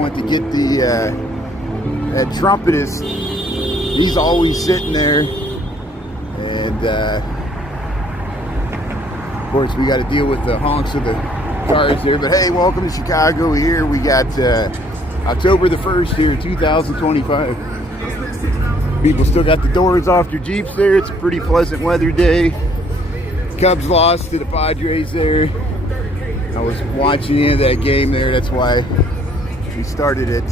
went to get the that trumpetist. He's always sitting there, and of course we got to deal with the honks of the cars there. But hey, welcome to Chicago. Here we got October the 1st here, 2025. People still got the doors off their Jeeps there. It's a pretty pleasant weather day. Cubs lost to the Padres there. I was watching the end of that game there. That's why we started at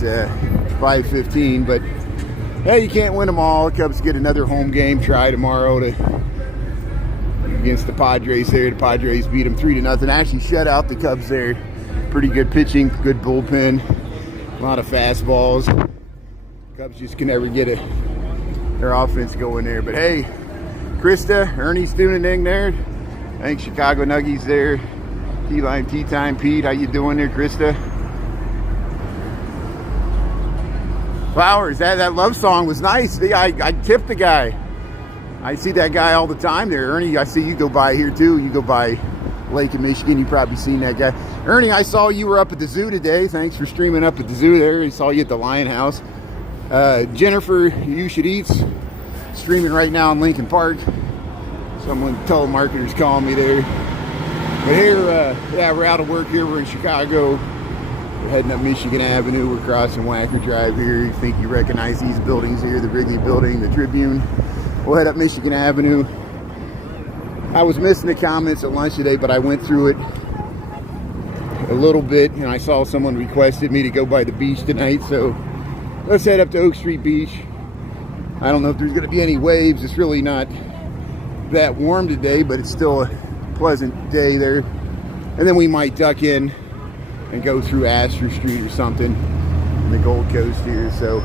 5:15. But hey, you can't win them all. The Cubs get another home game try tomorrow against the Padres there. The Padres beat them 3-0. Actually shut out the Cubs there. Pretty good pitching, good bullpen, a lot of fastballs. Cubs just can never get their offense going there. But hey, Krista, Ernie's tuning in there. I think Chicago Nuggies there. Keyline Tea Time Pete, how you doing there, Krista? Flowers, that love song was nice. I tipped the guy. I see that guy all the time there. Ernie, I see you go by here too. You go by Lake in Michigan, you've probably seen that guy. Ernie, I saw you were up at the zoo today. Thanks for streaming up at the zoo there. I saw you at the Lion House. Jennifer, You Should Eat's streaming right now in Lincoln Park. Someone, telemarketers calling me there. But here, yeah, we're out of work here. We're in Chicago. We're heading up Michigan Avenue. We're crossing Wacker Drive here. You think you recognize these buildings here, the Wrigley Building, the Tribune. We'll head up Michigan Avenue. I was missing the comments at lunch today, but I went through it a little bit, and I saw someone requested me to go by the beach tonight, so let's head up to Oak Street Beach. I don't know if there's going to be any waves. It's really not that warm today, but it's still a pleasant day there. And then we might duck in and go through Astor Street or something in the Gold Coast here. So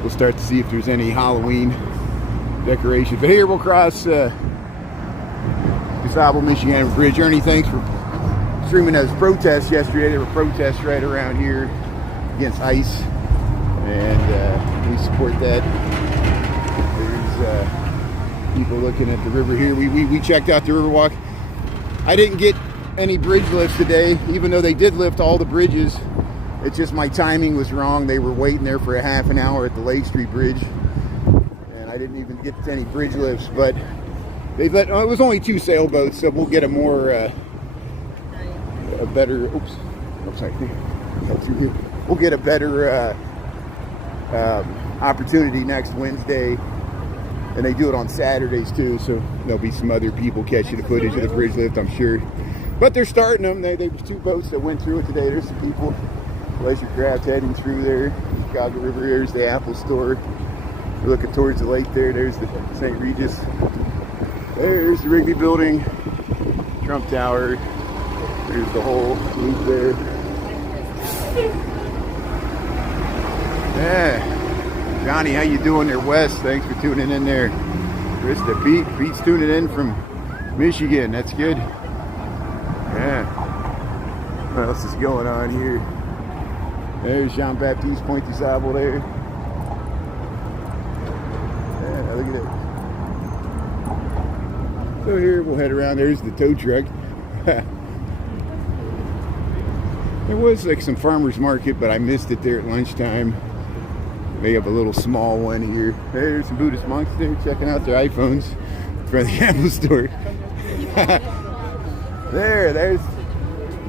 we'll start to see if there's any Halloween decorations. But here we'll cross DuSable Michigan Bridge. Ernie, thanks for streaming those protests yesterday. There were protests right around here against ICE, and we support that. There's people looking at the river here. We checked out the Riverwalk. I didn't get any bridge lifts today, even though they did lift all the bridges. It's just my timing was wrong. They were waiting there for a half an hour at the Lake Street Bridge, and I didn't even get any bridge lifts. But they let, it was only 2 sailboats, so we'll get a more a better. Oops, sorry. We'll get a better opportunity next Wednesday. And they do it on Saturdays too, so there'll be some other people catching the footage of the bridge lift, I'm sure. But they're starting them. There was 2 boats that went through it today. There's some people, pleasure craft heading through there. Chicago River, there's the Apple store. We're looking towards the lake there. There's the St. Regis. There's the Wrigley Building, Trump Tower. There's the whole loop there. Yeah. Johnny, how you doing there, Wes? Thanks for tuning in there. Krista, Pete's tuning in from Michigan. That's good. Yeah. What else is going on here? There's Jean-Baptiste Point DuSable there. Yeah, look at that. So here, we'll head around. There's the tow truck. There was like some farmer's market, but I missed it there at lunchtime. They have a little small one here. There's some Buddhist monks there checking out their iPhones in front of the Apple store.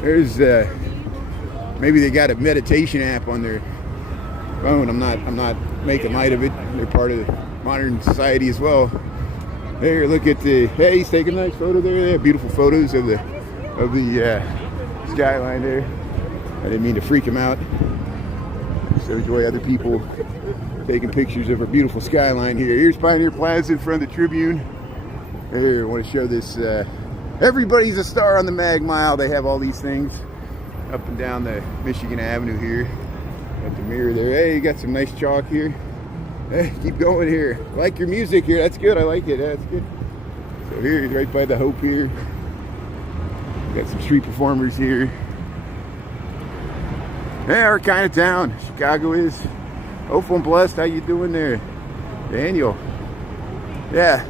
there's maybe they got a meditation app on their phone. I'm not making light of it. They're part of modern society as well. There, look at the, hey, he's taking a nice photo there. They have beautiful photos of the skyline there. I didn't mean to freak him out. So enjoy other people taking pictures of our beautiful skyline here. Here's Pioneer Plaza in front of the Tribune. Here, I want to show this. Everybody's a star on the Mag Mile. They have all these things up and down the Michigan Avenue here. Got the mirror there. Hey, you got some nice chalk here. Hey, keep going here. I like your music here. That's good. I like it. That's good. So here, right by the Hope here. Got some street performers here. Yeah, our kind of town. Chicago is. Hopeful and blessed. How you doing there, Daniel? Yeah.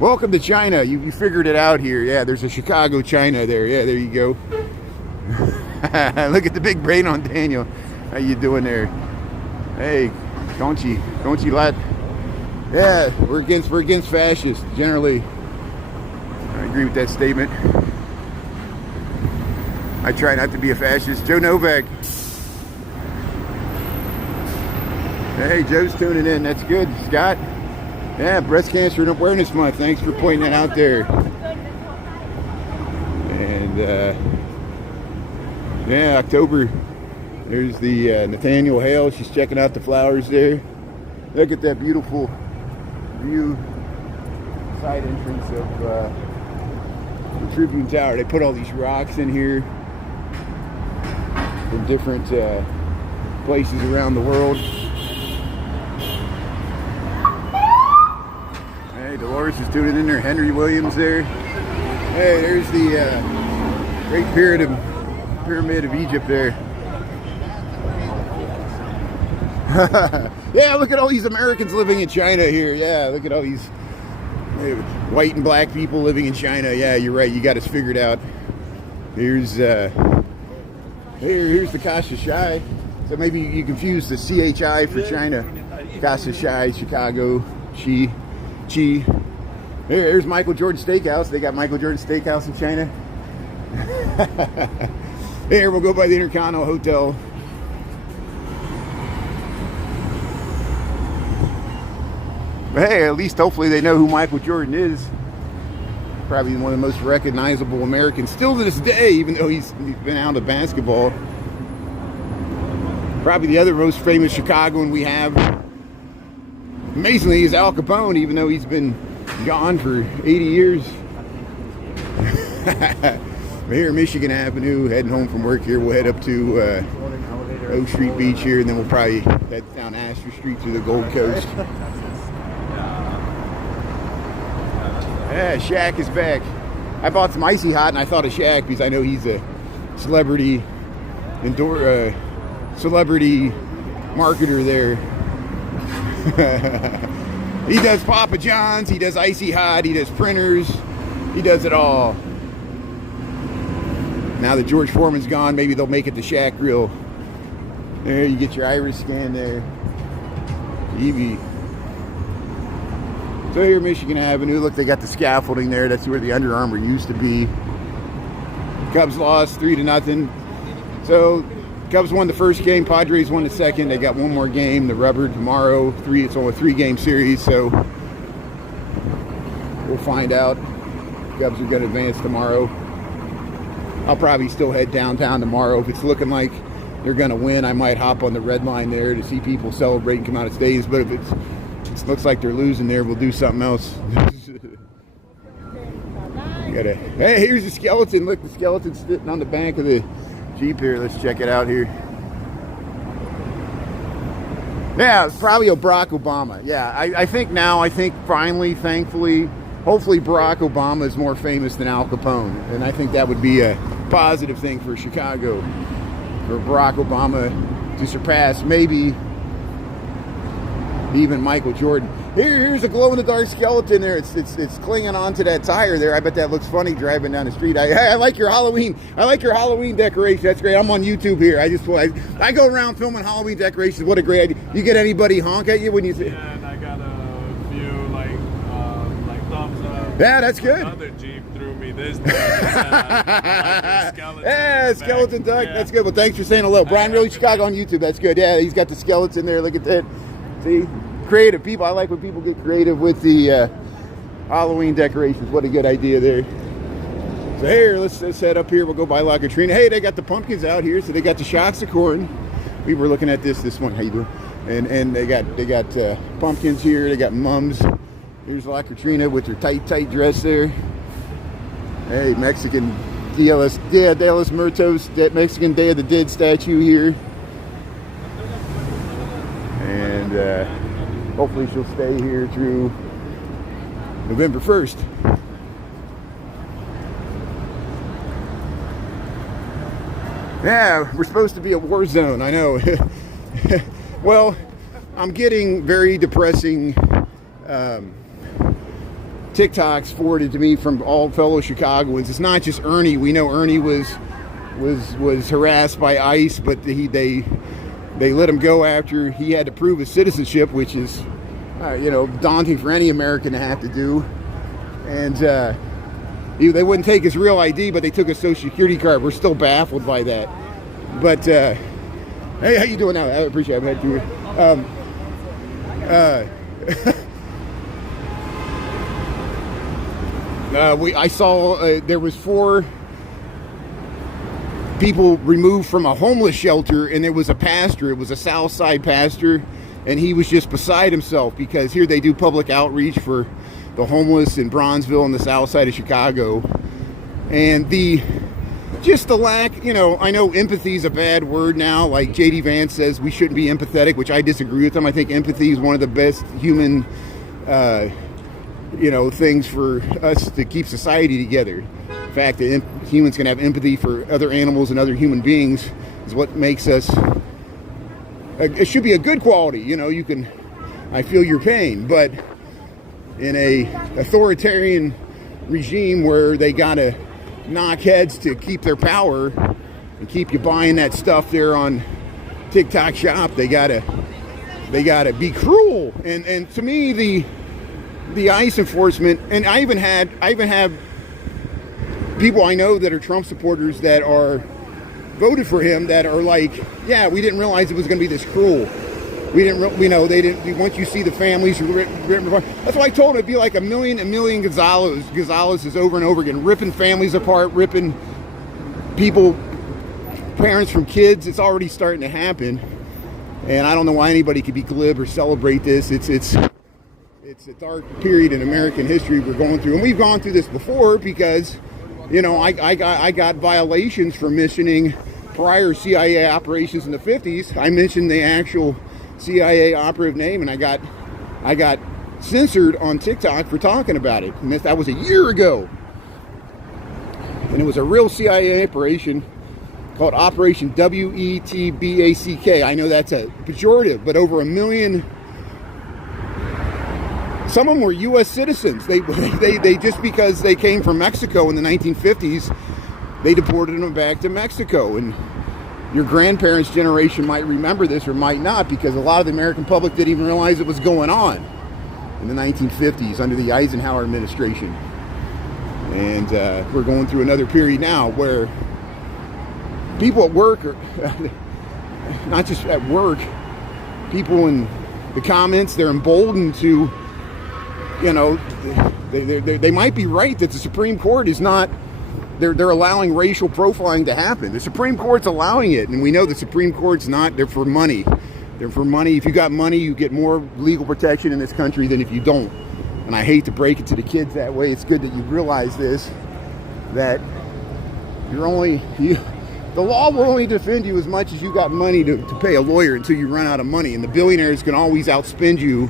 Welcome to China. You figured it out here. Yeah, there's a Chicago China there. Yeah, there you go. Look at the big brain on Daniel. How you doing there? Hey, don't you let? Yeah, we're against fascists generally. I agree with that statement. I try not to be a fascist. Joe Novak. Hey, Joe's tuning in. That's good. Scott. Yeah, Breast Cancer Awareness Month. Thanks for pointing that out there. And yeah, October. There's the Nathaniel Hale. She's checking out the flowers there. Look at that beautiful view. Side entrance of the Tribune Tower. They put all these rocks in here from different places around the world. Hey, Dolores is tuning in there. Henry Williams there. Hey, there's the Great Pyramid of Egypt there. Yeah, look at all these Americans living in China here. Yeah, look at all these white and black people living in China. Yeah, you're right. You got us figured out. Here's the Casa Shai. So maybe you confuse the CHI for China. Casa Shai, Chicago, Chi. Here's Michael Jordan Steakhouse. They got Michael Jordan Steakhouse in China. Here, we'll go by the Intercontinental Hotel. But hey, at least hopefully they know who Michael Jordan is. Probably one of the most recognizable Americans still to this day, even though he's been out of basketball. Probably the other most famous Chicagoan we have, amazingly, is Al Capone, even though he's been gone for 80 years. We're here, Michigan Avenue, heading home from work here. We'll head up to Oak Street Beach here, and then we'll probably head down Astor Street to the Gold Coast. Yeah, Shaq is back. I bought some Icy Hot, and I thought of Shaq because I know he's a celebrity celebrity marketer there. He does Papa John's, he does Icy Hot, he does printers, he does it all. Now that George Foreman's gone, maybe they'll make it the Shaq Grill. There, you get your iris scan there. Evie. So here, Michigan Avenue. Look, they got the scaffolding there. That's where the Under Armour used to be. Cubs lost 3-0. So Cubs won the first game. Padres won the second. They got one more game. The rubber tomorrow. It's only a 3-game series. So we'll find out. Cubs are going to advance tomorrow. I'll probably still head downtown tomorrow. If it's looking like they're going to win, I might hop on the red line there to see people celebrate and come out of stadiums. But if it looks like they're losing there, we'll do something else. Hey, here's the skeleton. Look, the skeleton's sitting on the bank of the Jeep here. Let's check it out here. Yeah, it's probably a Barack Obama. Yeah, I think finally, thankfully, hopefully Barack Obama is more famous than Al Capone. And I think that would be a positive thing for Chicago. For Barack Obama to surpass maybe even Michael Jordan. Here's a glow-in-the-dark skeleton there. It's clinging onto that tire there. I bet that looks funny driving down the street. I like your Halloween. I like your Halloween decoration. That's great. I'm on YouTube here. I go around filming Halloween decorations. What a great idea. You get anybody honk at you when you say? Yeah, and I got a few like thumbs up. Yeah, that's good. Another Jeep threw me this time. Skeleton. Yeah, skeleton duck. Yeah. That's good. Well, thanks for saying hello. Brian Really Chicago on YouTube. That's good. Yeah, he's got the skeleton there. Look at that. See? Creative people. I like when people get creative with the Halloween decorations. What a good idea there. So here, let's head up here. We'll go by La Katrina. Hey, they got the pumpkins out here. So they got the shocks of corn. We were looking at this one. How you doing? And they got pumpkins here. They got mums. Here's La Katrina with her tight dress there. Hey, Mexican Dia de los Muertos, Mexican Day of the Dead statue here. And hopefully she'll stay here through November 1st. Yeah, we're supposed to be a war zone, I know. Well, I'm getting very depressing TikToks forwarded to me from all fellow Chicagoans. It's not just Ernie. We know Ernie was harassed by ICE, but they they let him go after he had to prove his citizenship, which is, daunting for any American to have to do. And they wouldn't take his real ID, but they took his social security card. We're still baffled by that. But hey, how you doing now? I appreciate it. I saw there was 4 people removed from a homeless shelter, and there was a pastor. It was a South Side pastor, and he was just beside himself because here they do public outreach for the homeless in Bronzeville and the South Side of Chicago. And the lack, I know empathy is a bad word now. Like J.D. Vance says, we shouldn't be empathetic, which I disagree with him. I think empathy is one of the best human things for us to keep society together. In fact, that humans can have empathy for other animals and other human beings is what makes us. It should be a good quality. I feel your pain, but in a authoritarian regime where they gotta knock heads to keep their power and keep you buying that stuff there on TikTok Shop, they gotta be cruel. And to me, the ICE enforcement, and I even have people I know that are Trump supporters that are voted for him that are like, yeah, we didn't realize it was going to be this cruel. They didn't. Once you see the families, that's why I told him it'd be like a million Gonzalez is over and over again, ripping families apart, ripping parents from kids. It's already starting to happen, and I don't know why anybody could be glib or celebrate this. It's a dark period in American history we're going through, and we've gone through this before because. I got violations for mentioning prior CIA operations in the 50s. I mentioned the actual CIA operative name, and I got censored on TikTok for talking about it. And that was a year ago. And it was a real CIA operation called Operation WETBACK. I know that's a pejorative, but over 1 million. Some of them were U.S. citizens. They just because they came from Mexico in the 1950s, they deported them back to Mexico. And your grandparents' generation might remember this or might not, because a lot of the American public didn't even realize it was going on in the 1950s under the Eisenhower administration. And we're going through another period now where people at work, are not just at work, people in the comments, they're emboldened to. They might be right that the Supreme Court is not, they're allowing racial profiling to happen. The Supreme Court's allowing it, and we know the Supreme Court's not, they're for money. They're for money. If you got money, you get more legal protection in this country than if you don't. And I hate to break it to the kids that way. It's good that you realize this, that the law will only defend you as much as you got money to pay a lawyer until you run out of money. And the billionaires can always outspend you.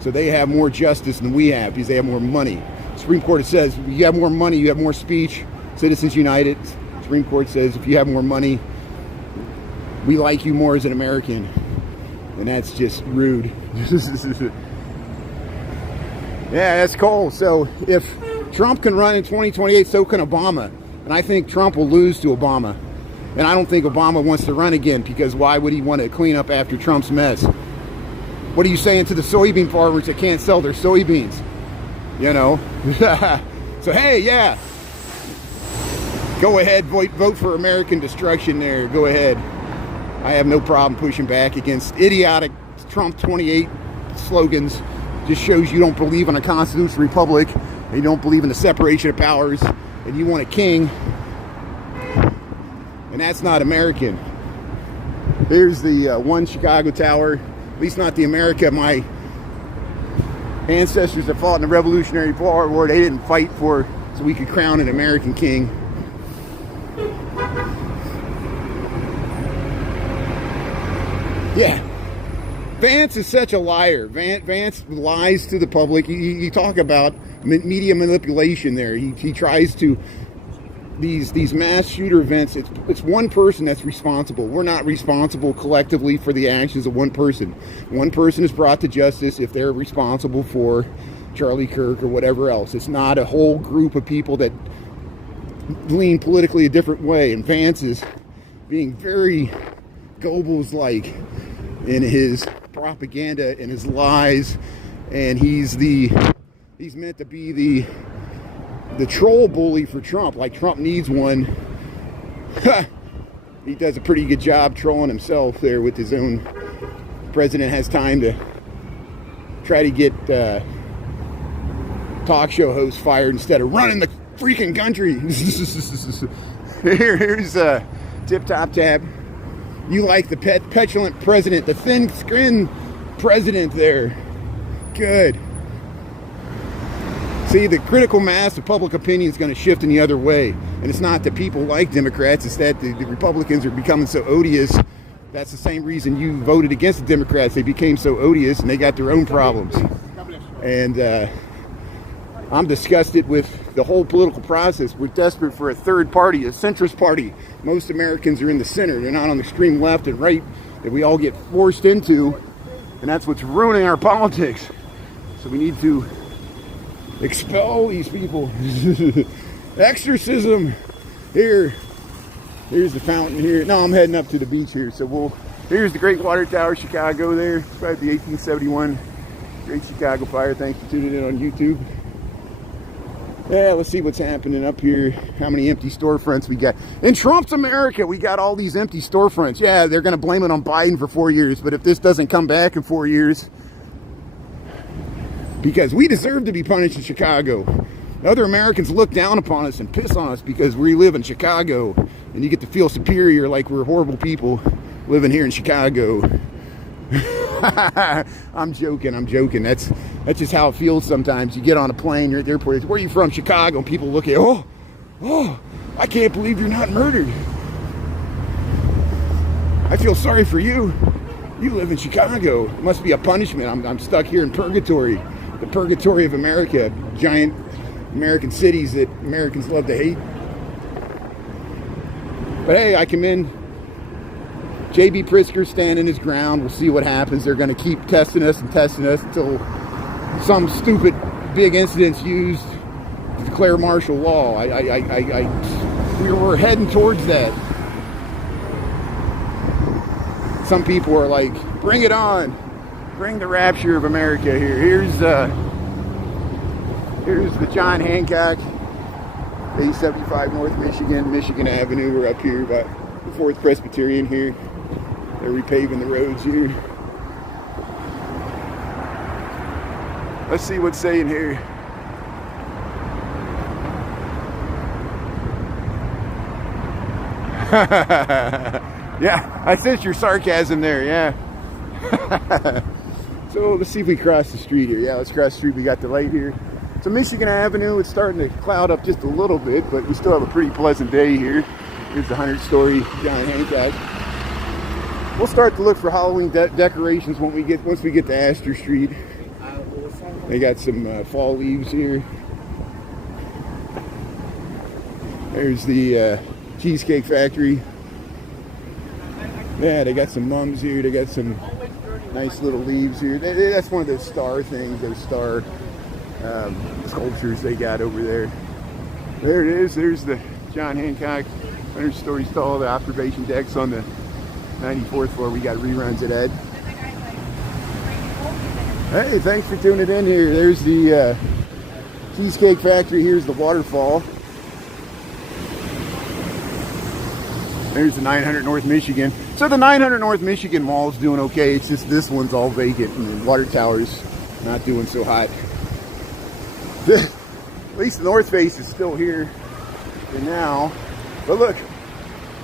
So they have more justice than we have because they have more money. Supreme Court says if you have more money, you have more speech. Citizens United. Supreme Court says if you have more money, we like you more as an American. And that's just rude. Yeah, that's cool. So if Trump can run in 2028, so can Obama. And I think Trump will lose to Obama. And I don't think Obama wants to run again, because why would he want to clean up after Trump's mess? What are you saying to the soybean farmers that can't sell their soybeans? So, hey, yeah. Go ahead, vote for American destruction there. Go ahead. I have no problem pushing back against idiotic Trump 28 slogans. Just shows you don't believe in a constitutional republic, and you don't believe in the separation of powers, and you want a king. And that's not American. There's the one Chicago Tower. At least not the America my ancestors that fought in the Revolutionary War. They didn't fight for so we could crown an American king. Yeah. Vance is such a liar. Vance lies to the public. You talk about media manipulation there. He tries to... These mass shooter events, it's one person that's responsible. We're not responsible collectively for the actions of one person. One person is brought to justice if they're responsible for Charlie Kirk or whatever else. It's not a whole group of people that lean politically a different way. And Vance is being very Goebbels like in his propaganda and his lies, and he's meant to be the troll bully for Trump. Like Trump needs one. He does a pretty good job trolling himself there with his own. President has time to try to get talk show hosts fired instead of running the freaking country. Here's Tip Top Tap. You like the petulant president, the thin-skinned president there. Good. See, the critical mass of public opinion is going to shift in the other way. And it's not that people like Democrats, it's that the Republicans are becoming so odious. That's the same reason you voted against the Democrats. They became so odious and they got their own problems. And I'm disgusted with the whole political process. We're desperate for a third party, a centrist party. Most Americans are in the center. They're not on the extreme left and right that we all get forced into. And that's what's ruining our politics. So we need to expel these people. Exorcism. Here's the fountain here. No, I'm heading up to the beach here. So here's the Great Water Tower, Chicago there. It's probably the 1871 Great Chicago Fire. Thanks for tuning in on YouTube. Yeah, let's see what's happening up here. How many empty storefronts we got. In Trump's America, we got all these empty storefronts. Yeah, they're going to blame it on Biden for 4 years. But if this doesn't come back in 4 years, because we deserve to be punished in Chicago. Other Americans look down upon us and piss on us because we live in Chicago. And you get to feel superior like we're horrible people living here in Chicago. I'm joking. That's just how it feels sometimes. You get on a plane, you're at the airport, where are you from? Chicago. And people look at you, oh, I can't believe you're not murdered. I feel sorry for you. You live in Chicago. It must be a punishment. I'm stuck here in purgatory. The purgatory of America. Giant American cities that Americans love to hate. But hey, I come in. J.B. Pritzker standing his ground. We'll see what happens. They're going to keep testing us until some stupid big incident's used to declare martial law. We're heading towards that. Some people are like, bring it on. Bring the rapture of America here. Here's the John Hancock, 875 North Michigan Avenue. We're up here about the 4th Presbyterian here. They're repaving the roads here. Let's see what's saying here. Yeah, I sense your sarcasm there, yeah. So let's see if we cross the street here. Yeah, let's cross the street. We got the light here. So Michigan Avenue, it's starting to cloud up just a little bit, but we still have a pretty pleasant day here. Here's the 100-story John Hancock. We'll start to look for Halloween decorations once we get to Astor Street. They got some fall leaves here. There's the Cheesecake Factory. Yeah, they got some mums here. They got some nice little leaves here. That's one of those star things, those star sculptures they got over there. There it is. There's the John Hancock 100-story tall, the observation decks on the 94th floor. We got reruns at Ed. Hey, thanks for tuning in here. There's the Cheesecake Factory. Here's the waterfall. There's the 900 North Michigan. So the 900 North Michigan mall is doing okay. It's just this one's all vacant and the water tower's not doing so hot. At least the North Face is still here for now. But look,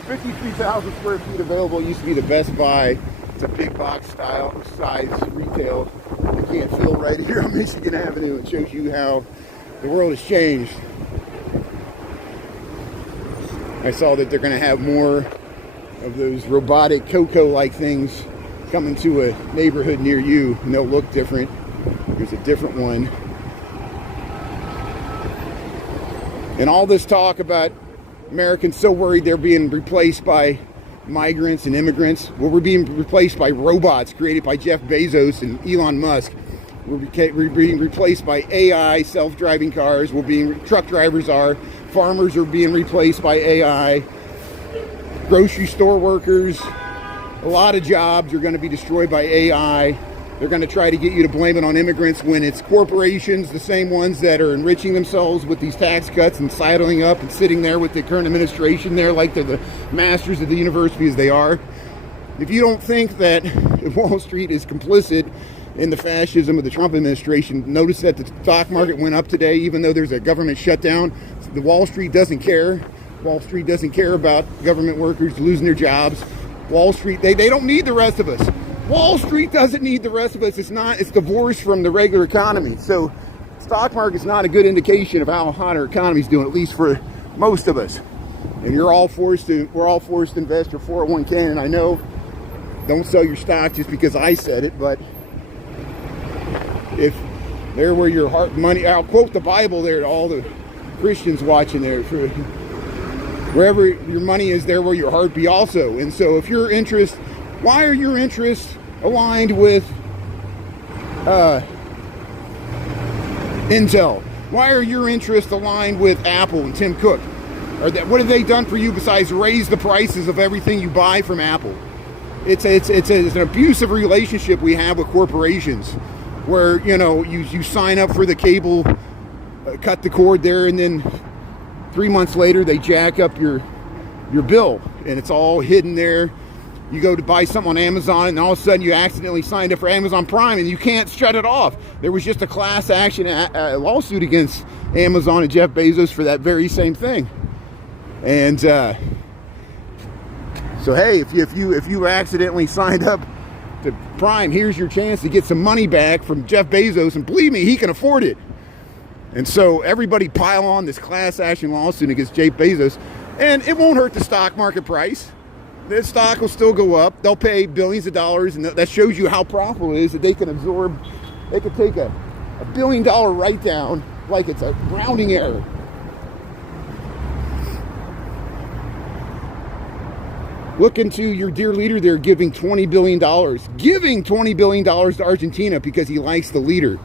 53,000 square feet available. It used to be the Best Buy. It's a big box style size retail. You can't fill right here on Michigan Avenue. It shows you how the world has changed. I saw that they're going to have more of those robotic Coco-like things coming to a neighborhood near you, and they'll look different. Here's a different one. And all this talk about Americans so worried they're being replaced by migrants and immigrants. Well, we're being replaced by robots created by Jeff Bezos and Elon Musk. We're being replaced by AI, self-driving cars. Truck drivers are. Farmers are being replaced by AI. Grocery store workers. A lot of jobs are going to be destroyed by AI. They're going to try to get you to blame it on immigrants when it's corporations, the same ones that are enriching themselves with these tax cuts and sidling up and sitting there with the current administration there like they're the masters of the universe, because they are. If you don't think that Wall Street is complicit in the fascism of the Trump administration, notice that the stock market went up today even though there's a government shutdown. The Wall Street doesn't care. Wall Street doesn't care about government workers losing their jobs. Wall Street, they don't need the rest of us. Wall Street doesn't need the rest of us. It's divorced from the regular economy. So stock market's not a good indication of how hot our economy's doing, at least for most of us. And we're all forced to invest your 401k. And I know, don't sell your stock just because I said it, but if there were your heart money, I'll quote the Bible there to all the Christians watching there. Wherever your money is, there will your heart be also. And so if your interest, why are your interests aligned with Intel? Why are your interests aligned with Apple and Tim Cook? What have they done for you besides raise the prices of everything you buy from Apple? It's an abusive relationship we have with corporations, where you sign up for the cable, cut the cord there, and then 3 months later they jack up your bill, and it's all hidden there. You go to buy something on Amazon, and all of a sudden you accidentally signed up for Amazon Prime, and you can't shut it off. There was just a class action lawsuit against Amazon and Jeff Bezos for that very same thing. And so hey, if you accidentally signed up to Prime, here's your chance to get some money back from Jeff Bezos, and believe me, he can afford it. And so everybody pile on this class action lawsuit against Jeff Bezos, and it won't hurt the stock market price. The stock will still go up. They'll pay billions of dollars, and that shows you how profitable it is that they can absorb. They could take a $1 billion write down like it's a rounding error. Look into your dear leader there giving $20 billion. Giving $20 billion to Argentina because he likes the leader.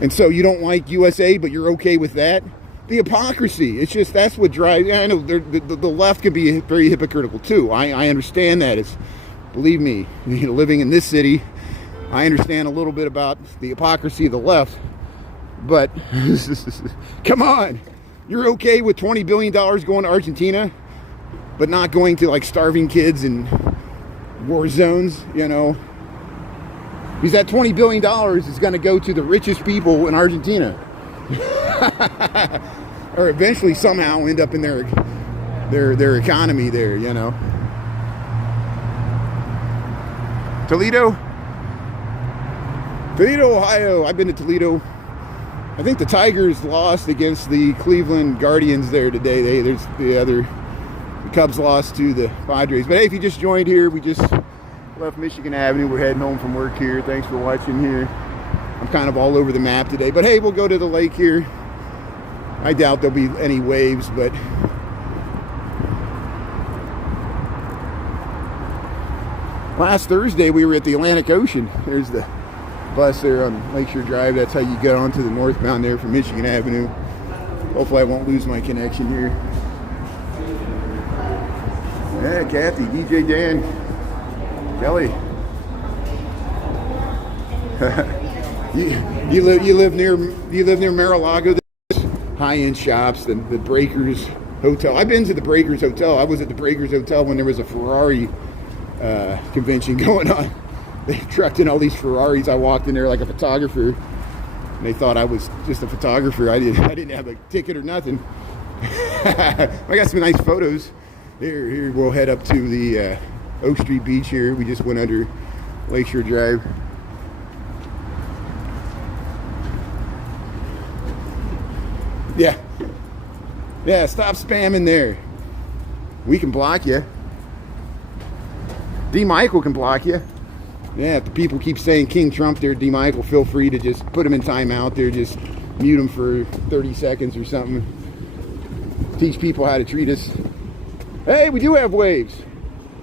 And so you don't like USA, but you're okay with that? The hypocrisy. It's just, that's what drives. I know the left can be very hypocritical too. I understand that. It's, believe me, living in this city, I understand a little bit about the hypocrisy of the left. But come on, you're okay with $20 billion going to Argentina, but not going to like starving kids in war zones, Because that $20 billion is going to go to the richest people in Argentina. Or eventually somehow end up in their economy there, Toledo, Ohio. I've been to Toledo. I think the Tigers lost against the Cleveland Guardians there today. The Cubs lost to the Padres. But hey, if you just joined here, we just left Michigan Avenue. We're heading home from work here. Thanks for watching here. I'm kind of all over the map today. But hey, we'll go to the lake here. I doubt there'll be any waves, but last Thursday we were at the Atlantic Ocean. There's the bus there on Lakeshore Drive. That's how you get onto the northbound there from Michigan Avenue. Hopefully I won't lose my connection here. Yeah, Kathy, DJ Dan, Kelly. you live near Mar-a-Lago. High-end shops, the Breakers Hotel. I've been to the Breakers Hotel. I was at the Breakers Hotel when there was a Ferrari convention going on. They trucked in all these Ferraris. I walked in there like a photographer, and they thought I was just a photographer. I didn't have a ticket or nothing. I got some nice photos. Here we'll head up to the Oak Street Beach here. We just went under Lakeshore Drive. Yeah, stop spamming there. We can block you. D. Michael can block you. Yeah, if the people keep saying King Trump there, D. Michael, feel free to just put him in timeout there. Just mute him for 30 seconds or something. Teach people how to treat us. Hey, we do have waves.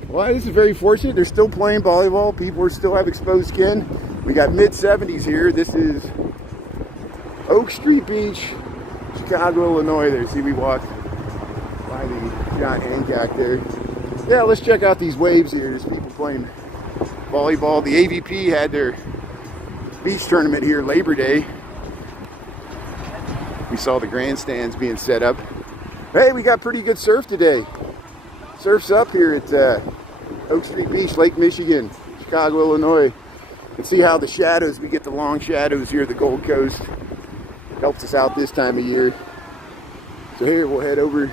Well, this is very fortunate. They're still playing volleyball. People still have exposed skin. We got mid-70s here. This is Oak Street Beach, Chicago, Illinois there. See, we walked by the John Hancock there. Yeah, let's check out these waves here. There's people playing volleyball. The AVP had their beach tournament here Labor Day. We saw the grandstands being set up. Hey, we got pretty good surf today. Surf's up here at Oak Street Beach, Lake Michigan, Chicago, Illinois. And see how the shadows, we get the long shadows here at the Gold Coast. Helps us out this time of year. So here, we'll head over.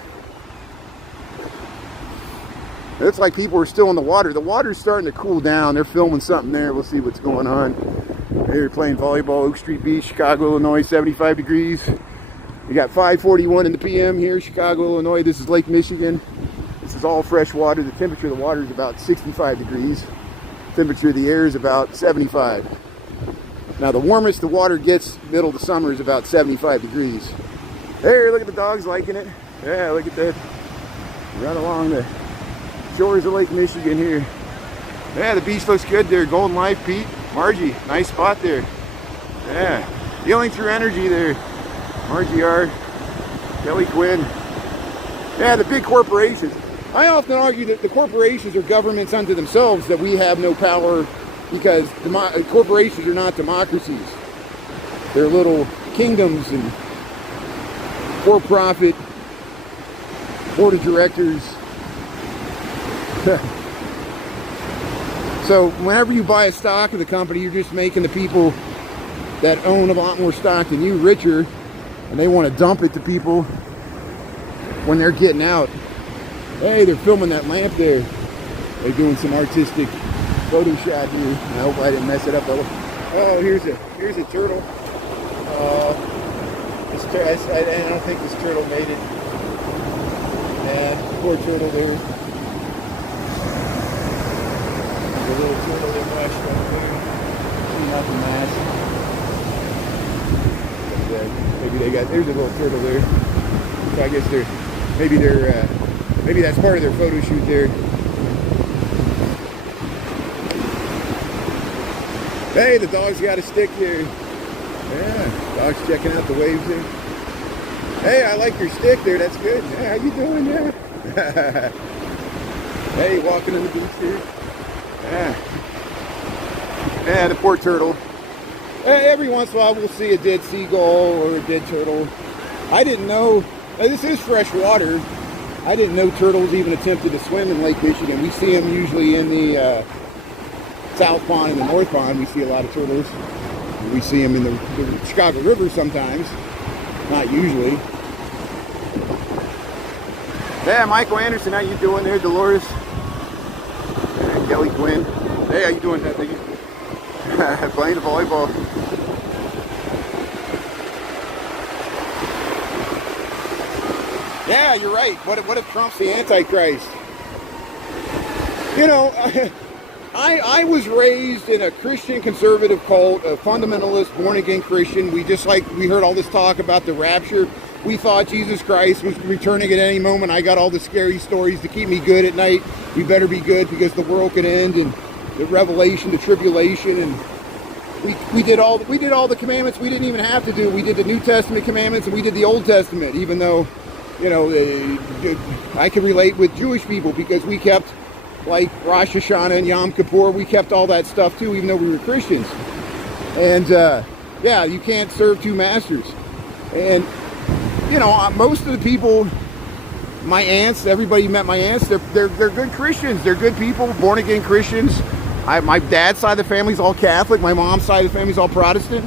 It looks like people are still in the water. The water's starting to cool down. They're filming something there. We'll see what's going on. They're playing volleyball, Oak Street Beach, Chicago, Illinois, 75 degrees. We got 5:41 in the PM here, Chicago, Illinois. This is Lake Michigan. This is all fresh water. The temperature of the water is about 65 degrees. Temperature of the air is about 75. Now the warmest the water gets middle of the summer is about 75 degrees. There, look at the dogs liking it. Yeah, look at that. Right along the shores of Lake Michigan here. Yeah, the beach looks good there. Golden Life, Pete, Margie, nice spot there. Yeah, healing through energy there. Margie R, Kelly Quinn. Yeah, the big corporations. I often argue that the corporations are governments unto themselves, that we have no power because corporations are not democracies. They're little kingdoms and for-profit board of directors. So whenever you buy a stock of the company, you're just making the people that own a lot more stock than you richer, and they want to dump it to people when they're getting out. Hey, they're filming that lamp there. They're doing some artistic photo shot here. I hope I didn't mess it up. Oh, here's a turtle. I don't think this turtle made it. Yeah, poor turtle there. The little turtle that washed up there. Clean out the mask. Maybe they got, there's a little turtle there. So I guess maybe that's part of their photo shoot there. Hey, the dog's got a stick there. Yeah, dog's checking out the waves there. Hey, I like your stick there. That's good. Yeah, how you doing? Yeah. Hey, walking on the beach here. Yeah. Yeah, the poor turtle. Every once in a while we'll see a dead seagull or a dead turtle. I didn't know, this is fresh water. I didn't know turtles even attempted to swim in Lake Michigan. We see them usually in the South Pond and the North Pond. We see a lot of turtles. We see them in the Chicago River sometimes. Not usually. Yeah, Michael Anderson, how you doing there, Dolores? And Kelly Quinn. Hey, how you doing, Biggie? Playing the volleyball. Yeah, you're right. What if Trump's the Antichrist? You know, I was raised in a Christian conservative cult, a fundamentalist, born-again Christian. We heard all this talk about the rapture. We thought Jesus Christ was returning at any moment. I got all the scary stories to keep me good at night. We better be good because the world could end, and the revelation, the tribulation, and we did all the commandments we didn't even have to do. We did the New Testament commandments and we did the Old Testament, even though, you know, I can relate with Jewish people because we kept, like Rosh Hashanah and Yom Kippur, we kept all that stuff too, even though we were Christians. And yeah, you can't serve two masters. And you know, most of the people, my aunts, everybody met my aunts, they're good Christians. They're good people, born again Christians. My dad's side of the family's all Catholic. My mom's side of the family's all Protestant.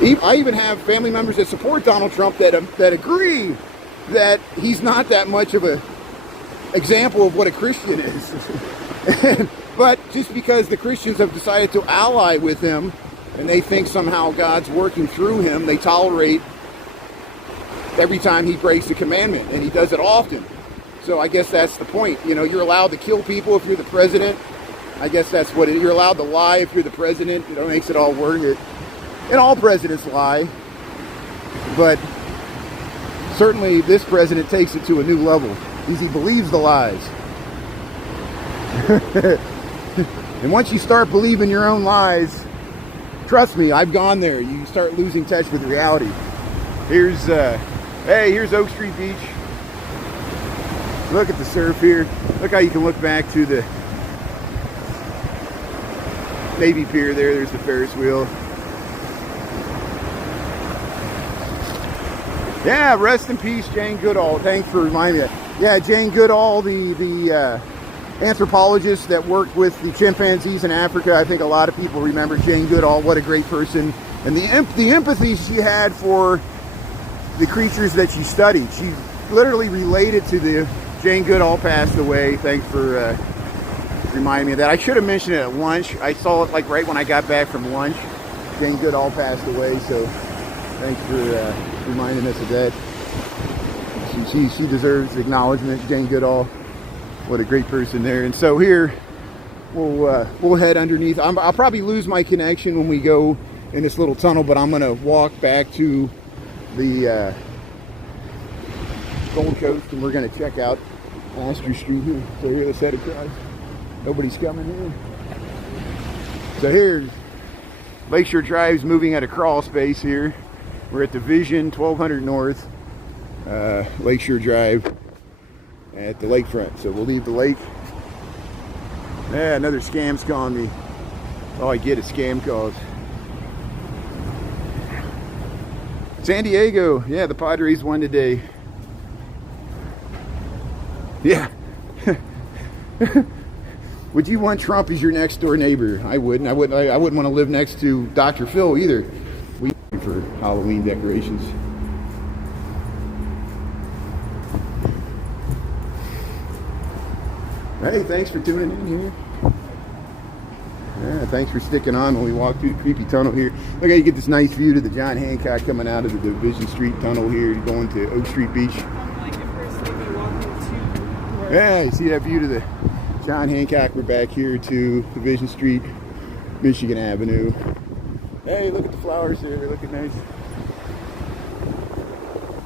I even have family members that support Donald Trump that agree that he's not that much of a example of what a Christian is. But just because the Christians have decided to ally with him and they think somehow God's working through him, they tolerate every time he breaks a commandment, and he does it often. So I guess that's the point. You know, you're allowed to kill people if you're the president. I guess that's what you're allowed to lie if you're the president. You know, it makes it all worth it. And all presidents lie. But certainly this president takes it to a new level because he believes the lies. And once you start believing your own lies, trust me, I've gone there. You start losing touch with reality. Here's Oak Street Beach. Look at the surf here. Look how you can look back to the Navy Pier there. There's the Ferris wheel. Yeah, rest in peace, Jane Goodall. Thanks for reminding me. Yeah, Jane Goodall, the anthropologist that worked with the chimpanzees in Africa. I think a lot of people remember Jane Goodall. What a great person. And the empathy she had for the creatures that she studied. She literally related to the... Jane Goodall passed away. Thanks for reminding me of that. I should have mentioned it at lunch. I saw it like right when I got back from lunch. Jane Goodall passed away, so thanks for reminding us of that. She deserves acknowledgement, Jane Goodall. What a great person there. And so here we'll head underneath. I'll probably lose my connection when we go in this little tunnel, but I'm gonna walk back to the Gold Coast, and we're going to check out Astor Street here. So here, let's head across. Nobody's coming here. So here, Lakeshore Drive's moving at a crawl space here. We're at Division 1200 North, Lakeshore Drive at the lakefront. So we'll leave the lake. Yeah, another scam's calling me. All I get is scam calls. San Diego, yeah, the Padres won today. Yeah. Would you want Trump as your next door neighbor? I wouldn't. I wouldn't want to live next to Dr. Phil either. We for Halloween decorations. Hey, thanks for tuning in here. Yeah, thanks for sticking on when we walk through the creepy tunnel here. Look how you get this nice view to the John Hancock coming out of the Division Street tunnel here, going to Oak Street Beach. Yeah, you see that view to the John Hancock. We're back here to Division Street, Michigan Avenue. Hey, look at the flowers here. They're looking nice.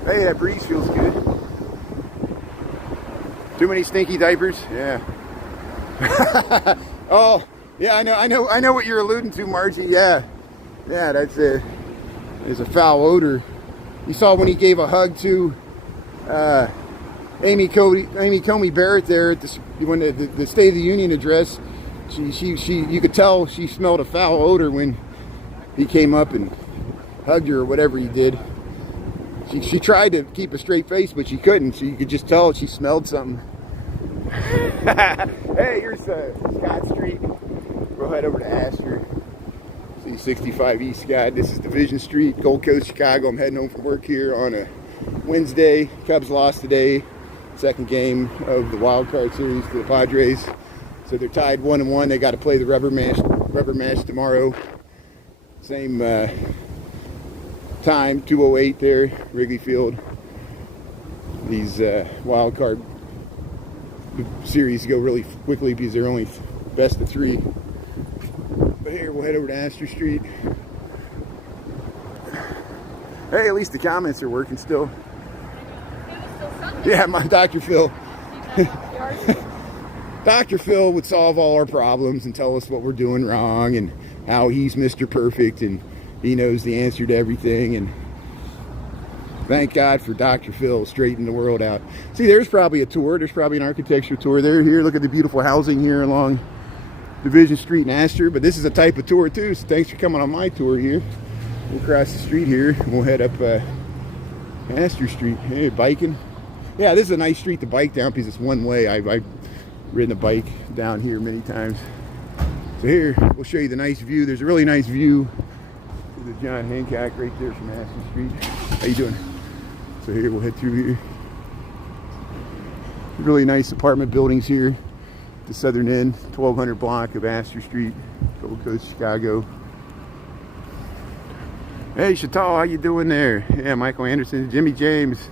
Hey, that breeze feels good. Too many stinky diapers? Yeah. Oh, yeah, I know what you're alluding to, Margie. Yeah. Yeah, there's a foul odor. You saw when he gave a hug to Amy Coney Barrett there at when the State of the Union address. You could tell she smelled a foul odor when he came up and hugged her or whatever he did. She tried to keep a straight face, but she couldn't. So you could just tell she smelled something. Hey, here's Scott Street. We'll head over to Astor. See 65 East Scott. This is Division Street, Gold Coast, Chicago. I'm heading home from work here on a Wednesday. Cubs lost today. Second game of the wild card series to the Padres. So they're tied 1-1. They got to play the rubber match tomorrow. Same time, 2:08 there, Wrigley Field. These wild card series go really quickly because they're only best of 3. But here we'll head over to Astor Street. Hey, at least the comments are working still. Yeah, my Dr. Phil. Dr. Phil would solve all our problems and tell us what we're doing wrong and how he's Mr. Perfect and he knows the answer to everything. And thank God for Dr. Phil straightening the world out. See, there's probably a tour. There's probably an architecture tour there. Here, look at the beautiful housing here along Division Street in Astor. But this is a type of tour too, so thanks for coming on my tour here. We'll cross the street here and we'll head up Astor Street. Hey, biking. Yeah, this is a nice street to bike down because it's one way. I've ridden a bike down here many times. So here, we'll show you the nice view. There's a really nice view to the John Hancock right there from Astor Street. How you doing? So here, we'll head through here. Really nice apartment buildings here. The southern end, 1200 block of Astor Street, Gold Coast, Chicago. Hey, Chatal, how you doing there? Yeah, Michael Anderson, Jimmy James.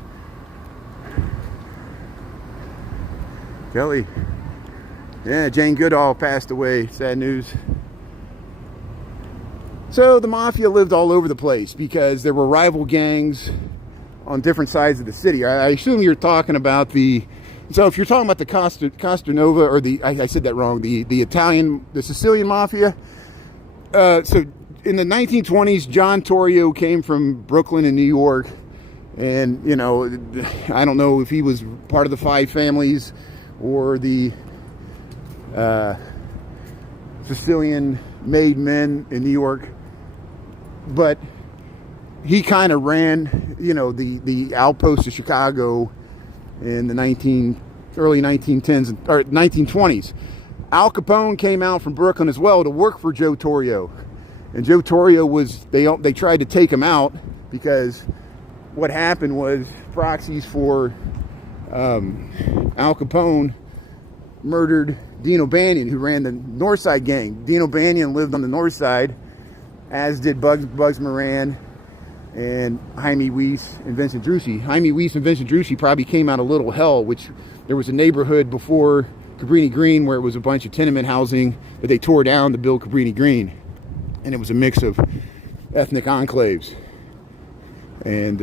Kelly. Yeah, Jane Goodall passed away. Sad news. So the mafia lived all over the place because there were rival gangs on different sides of the city. I assume you're talking about so if you're talking about the Costa Nova, or I said that wrong, the Sicilian mafia. So in the 1920s, John Torrio came from Brooklyn and New York And, you know, I don't know if he was part of the five families or the Sicilian made men in New York, but he kind of ran, you know, the outpost of Chicago in the early 1910s or 1920s. Al Capone came out from Brooklyn as well to work for Joe Torrio, and Joe Torrio was they tried to take him out because what happened was proxies for Al Capone murdered Dean O'Banion, who ran the North Side gang. Dean O'Banion lived on the North Side, as did Bugs Moran and Jaime Weiss and Vincent Drucci. Jaime Weiss and Vincent Drucci probably came out of Little Hell, which there was a neighborhood before Cabrini Green where it was a bunch of tenement housing that they tore down to build Cabrini Green. And it was a mix of ethnic enclaves. And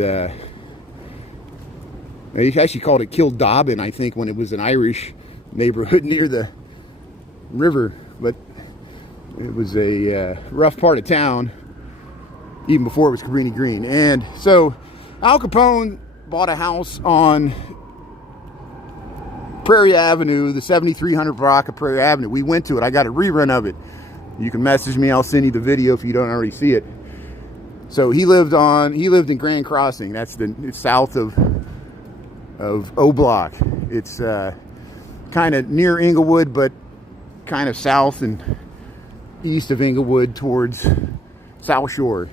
they actually called it Kildobbin, I think, when it was an Irish neighborhood near the river. But it was a rough part of town even before it was Cabrini Green. And so Al Capone bought a house on Prairie Avenue, the 7300 block of Prairie Avenue. We went to it. I got a rerun of it. You can message me. I'll send you the video if you don't already see it. So he lived in Grand Crossing. It's south of O Block. It's kind of near Inglewood, but kind of south and east of Inglewood towards South Shore.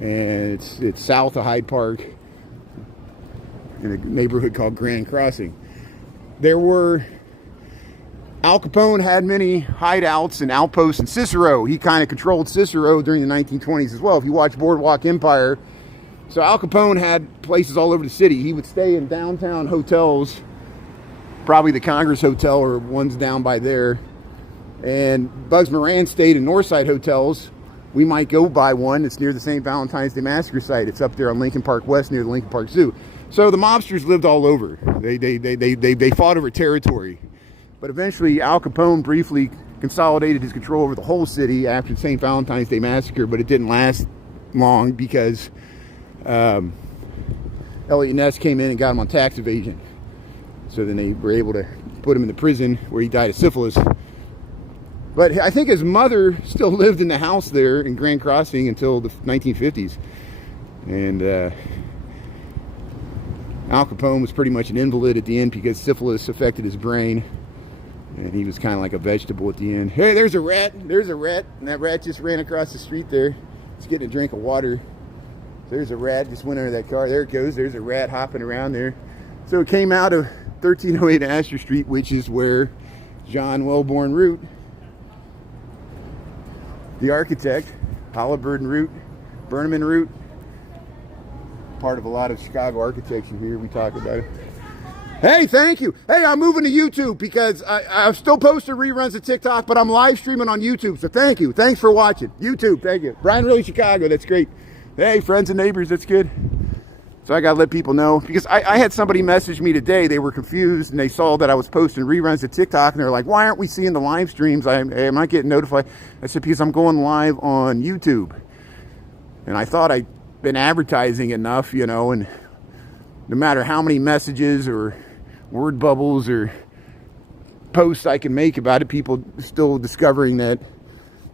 And it's south of Hyde Park in a neighborhood called Grand Crossing. Al Capone had many hideouts and outposts in Cicero. He kind of controlled Cicero during the 1920s as well. If you watch Boardwalk Empire, so Al Capone had places all over the city. He would stay in downtown hotels, probably the Congress Hotel or ones down by there. And Bugs Moran stayed in Northside hotels. We might go by one. It's near the St. Valentine's Day Massacre site. It's up there on Lincoln Park West near the Lincoln Park Zoo. So the mobsters lived all over. They fought over territory. But eventually Al Capone briefly consolidated his control over the whole city after the St. Valentine's Day Massacre, but it didn't last long because Elliot Ness came in and got him on tax evasion. So then they were able to put him in the prison where he died of syphilis. But I think his mother still lived in the house there in Grand Crossing until the 1950s. And Al Capone was pretty much an invalid at the end because syphilis affected his brain. And he was kind of like a vegetable at the end. Hey, there's a rat. There's a rat. And that rat just ran across the street there. It's getting a drink of water. There's a rat just went under that car. There it goes. There's a rat hopping around there. So it came out of 1308 Astor Street, which is where John Wellborn Root, the architect, Halliburton Root, Berneman Root, part of a lot of Chicago architecture here. We talk about it. Hey, thank you. Hey, I'm moving to YouTube because I've still posted reruns of TikTok, but I'm live streaming on YouTube. So thank you. Thanks for watching. YouTube, thank you. Brian Really Chicago, that's great. Hey, friends and neighbors, that's good. So I got to let people know because I had somebody message me today. They were confused and they saw that I was posting reruns of TikTok and they're like, why aren't we seeing the live streams? Am I getting notified? I said, because I'm going live on YouTube. And I thought I'd been advertising enough, you know, and no matter how many messages or word bubbles or posts I can make about it, people are still discovering that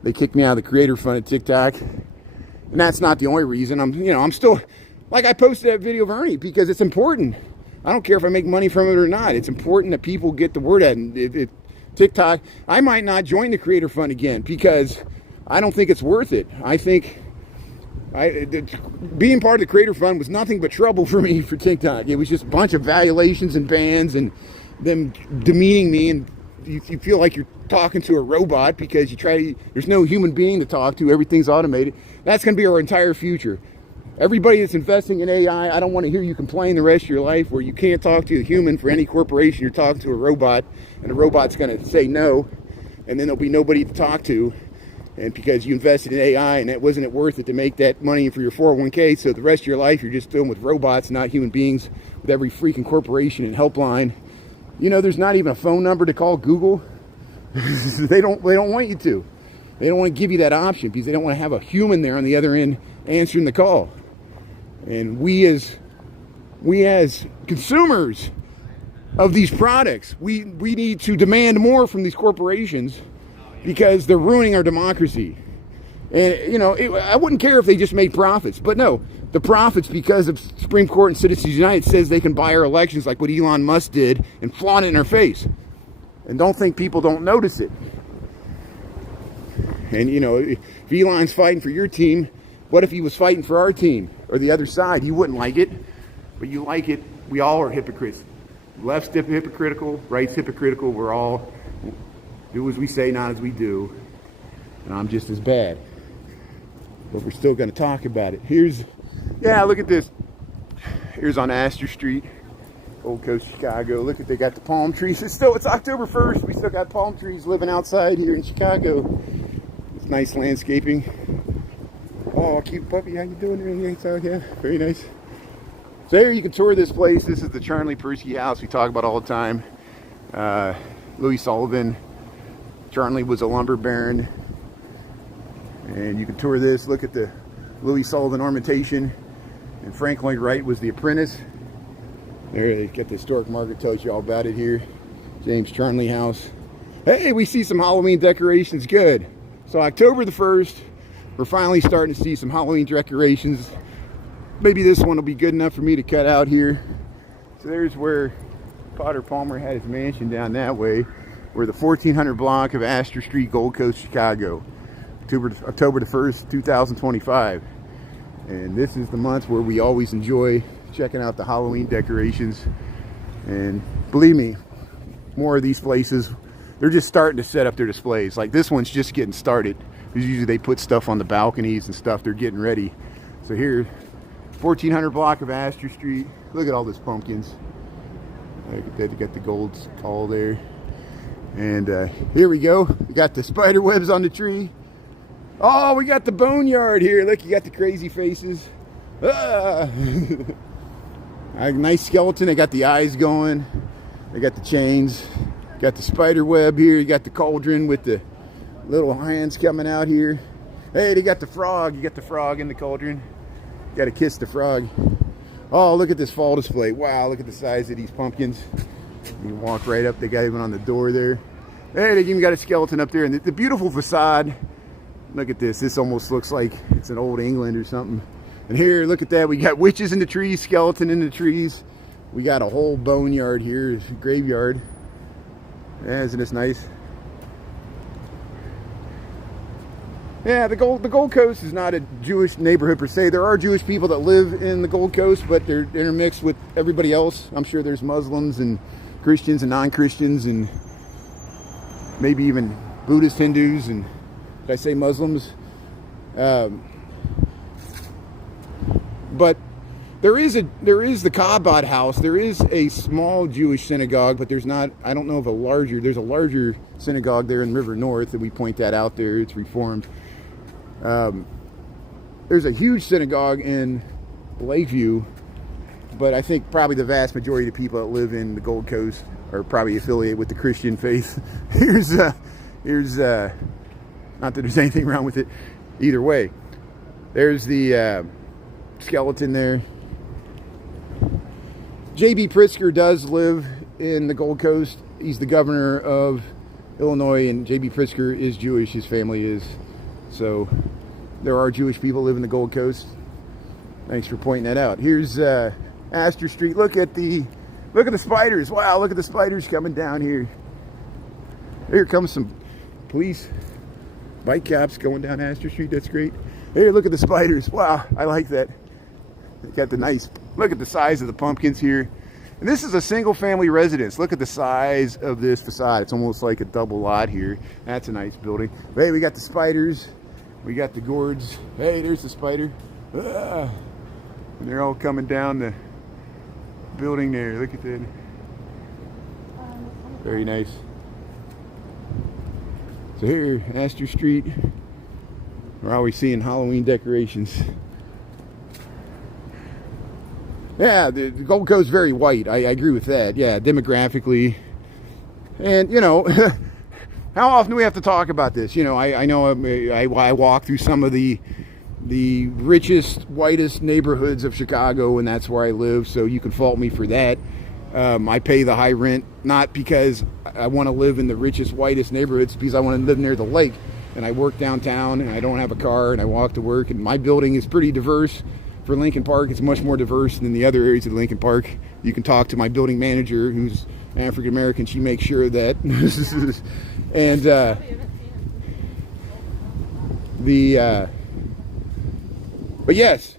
they kicked me out of the creator fund at TikTok. And that's not the only reason. I'm still, like I posted that video of Ernie because it's important. I don't care if I make money from it or not. It's important that people get the word out. And TikTok, I might not join the creator fund again because I don't think it's worth it. I think being part of the creator fund was nothing but trouble for me for TikTok. It was just a bunch of violations and bans and them demeaning me, and you feel like you're talking to a robot because there's no human being to talk to. Everything's automated. That's going to be our entire future. Everybody that's investing in AI, I don't want to hear you complain the rest of your life where you can't talk to a human. For any corporation, you're talking to a robot, and the robot's going to say no, and then there'll be nobody to talk to. And because you invested in AI and that wasn't it worth it to make that money for your 401k, so the rest of your life you're just dealing with robots, not human beings, with every freaking corporation and helpline. You know, there's not even a phone number to call Google. They don't want you to. They don't want to give you that option because they don't want to have a human there on the other end answering the call. And we as we as consumers of these products, we need to demand more from these corporations because they're ruining our democracy. And, you know, I wouldn't care if they just made profits. But no, the profits, because of Supreme Court and Citizens United says they can buy our elections like what Elon Musk did and flaunt it in our face. And don't think people don't notice it. And, you know, if Elon's fighting for your team, what if he was fighting for our team or the other side? You wouldn't like it, but you like it. We all are hypocrites. Left's hypocritical, right's hypocritical. We're all do as we say, not as we do. And I'm just as bad. But we're still going to talk about it. Yeah, look at this. Here's on Astor Street, Gold Coast, Chicago. Look at, they got the palm trees. It's October 1st. We still got palm trees living outside here in Chicago. It's nice landscaping. Oh, cute puppy. How you doing there on the inside? Yeah, very nice. So here you can tour this place. This is the Charlie Persky house we talk about all the time. Louis Sullivan. Charlie was a lumber baron. And you can tour this. Look at the Louis Sullivan ornamentation. And Frank Lloyd Wright was the apprentice. There, they got the historic market, tells you all about it here. James Charnley House. Hey, we see some Halloween decorations. Good. So October the 1st, we're finally starting to see some Halloween decorations. Maybe this one will be good enough for me to cut out here. So there's where Potter Palmer had his mansion down that way. We're the 1400 block of Astor Street, Gold Coast, Chicago. October the 1st, 2025. And this is the month where we always enjoy checking out the Halloween decorations. And believe me, more of these places, they're just starting to set up their displays. Like this one's just getting started. Because usually they put stuff on the balconies and stuff. They're getting ready. So here, 1400 block of Astor Street. Look at all these pumpkins. Look at that, they got the gold call there. And here we go. We got the spider webs on the tree. Oh, we got the boneyard here. Look, you got the crazy faces. Ah. A nice skeleton. They got the eyes going. They got the chains. Got the spider web here. You got the cauldron with the little hands coming out here. Hey, they got the frog. You got the frog in the cauldron. Got to kiss the frog. Oh, look at this fall display. Wow, look at the size of these pumpkins. You can walk right up. They got even on the door there. Hey, they even got a skeleton up there. And the beautiful facade. Look at this. This almost looks like it's an old England or something. And here, look at that. We got witches in the trees, skeleton in the trees. We got a whole boneyard here, graveyard. Yeah, isn't this nice? Yeah, the Gold Coast is not a Jewish neighborhood per se. There are Jewish people that live in the Gold Coast, but they're intermixed with everybody else. I'm sure there's Muslims and Christians and non-Christians and maybe even Buddhist, Hindus, and did I say Muslims? But there is the Chabad house. There is a small Jewish synagogue, but there's not. I don't know of a larger. There's a larger synagogue there in River North, and we point that out there. It's Reformed. There's a huge synagogue in Lakeview, but I think probably the vast majority of the people that live in the Gold Coast are probably affiliated with the Christian faith. Here's not that there's anything wrong with it either way. There's the skeleton there. J.B. Pritzker does live in the Gold Coast. He's the governor of Illinois, and J.B. Pritzker is Jewish. His family is. So there are Jewish people living in the Gold Coast. Thanks for pointing that out. Here's Astor Street. Look at the spiders. Wow, look at the spiders coming down here. Here comes some police bike cops going down Astor Street. That's great. Here, look at the spiders. Wow, I like that. They got the nice, look at the size of the pumpkins here. And this is a single family residence. Look at the size of this facade. It's almost like a double lot here. That's a nice building. Hey, we got the spiders. We got the gourds. Hey, there's the spider. Ah. And they're all coming down the building there. Look at that. Very nice. So here, Astor Street. We're always seeing Halloween decorations. Yeah, the Gold Coast is very white. I agree with that. Yeah, demographically. And, you know, how often do we have to talk about this? You know, I know I walk through some of the the richest, whitest neighborhoods of Chicago, and that's where I live, so you can fault me for that. I pay the high rent, not because I want to live in the richest, whitest neighborhoods, because I want to live near the lake. And I work downtown, and I don't have a car, and I walk to work, and my building is pretty diverse. For Lincoln Park, it's much more diverse than the other areas of Lincoln Park. You can talk to my building manager, who's African American. She makes sure that. And but yes,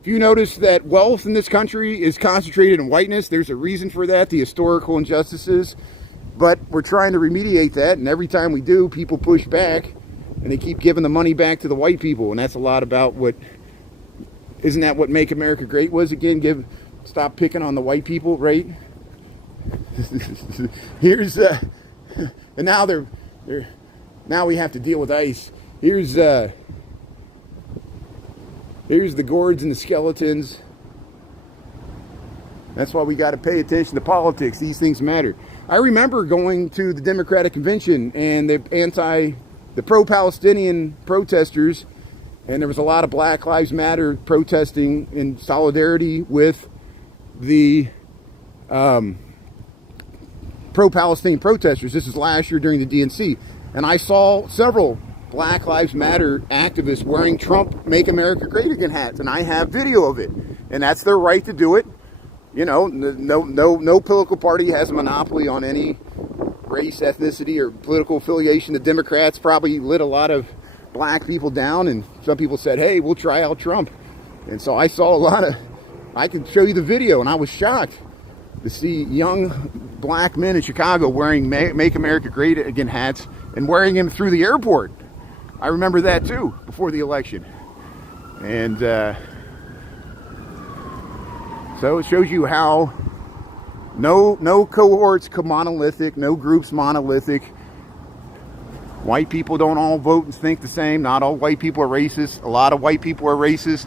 if you notice that wealth in this country is concentrated in whiteness, there's a reason for that, the historical injustices. But we're trying to remediate that, and every time we do, people push back, and they keep giving the money back to the white people, and that's a lot about what, isn't that what Make America Great was again? Stop picking on the white people, right? Here's, and now now we have to deal with ICE. Here's the gourds and the skeletons. That's why we got to pay attention to politics. These things matter. I remember going to the Democratic Convention and the pro-Palestinian protesters, and there was a lot of Black Lives Matter protesting in solidarity with the pro-Palestinian protesters. This is last year during the DNC. And I saw several Black Lives Matter activists wearing Trump Make America Great Again hats, and I have video of it. And that's their right to do it. You know, no political party has a monopoly on any race, ethnicity, or political affiliation. The Democrats probably lit a lot of black people down, and some people said, hey, we'll try out Trump. And so I saw a lot of, I could show you the video, and I was shocked to see young black men in Chicago wearing Make America Great Again hats and wearing them through the airport. I remember that too, before the election. And so it shows you how no cohorts monolithic, no groups monolithic. White people don't all vote and think the same. Not all white people are racist. A lot of white people are racist.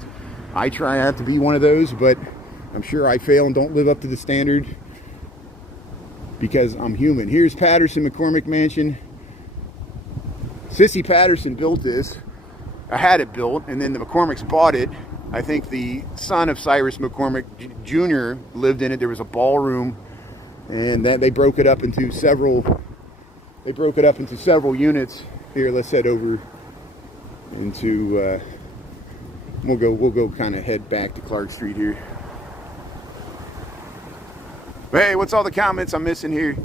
I try not to be one of those, but I'm sure I fail and don't live up to the standard because I'm human. Here's Patterson McCormick Mansion. Sissy Patterson built this. I had it built, and then the McCormicks bought it. I think the son of Cyrus McCormick Jr. lived in it. There was a ballroom, and that they broke it up into several. They broke it up into several units. Here, let's head over into. We'll go kind of head back to Clark Street here. Hey, what's all the comments I'm missing here?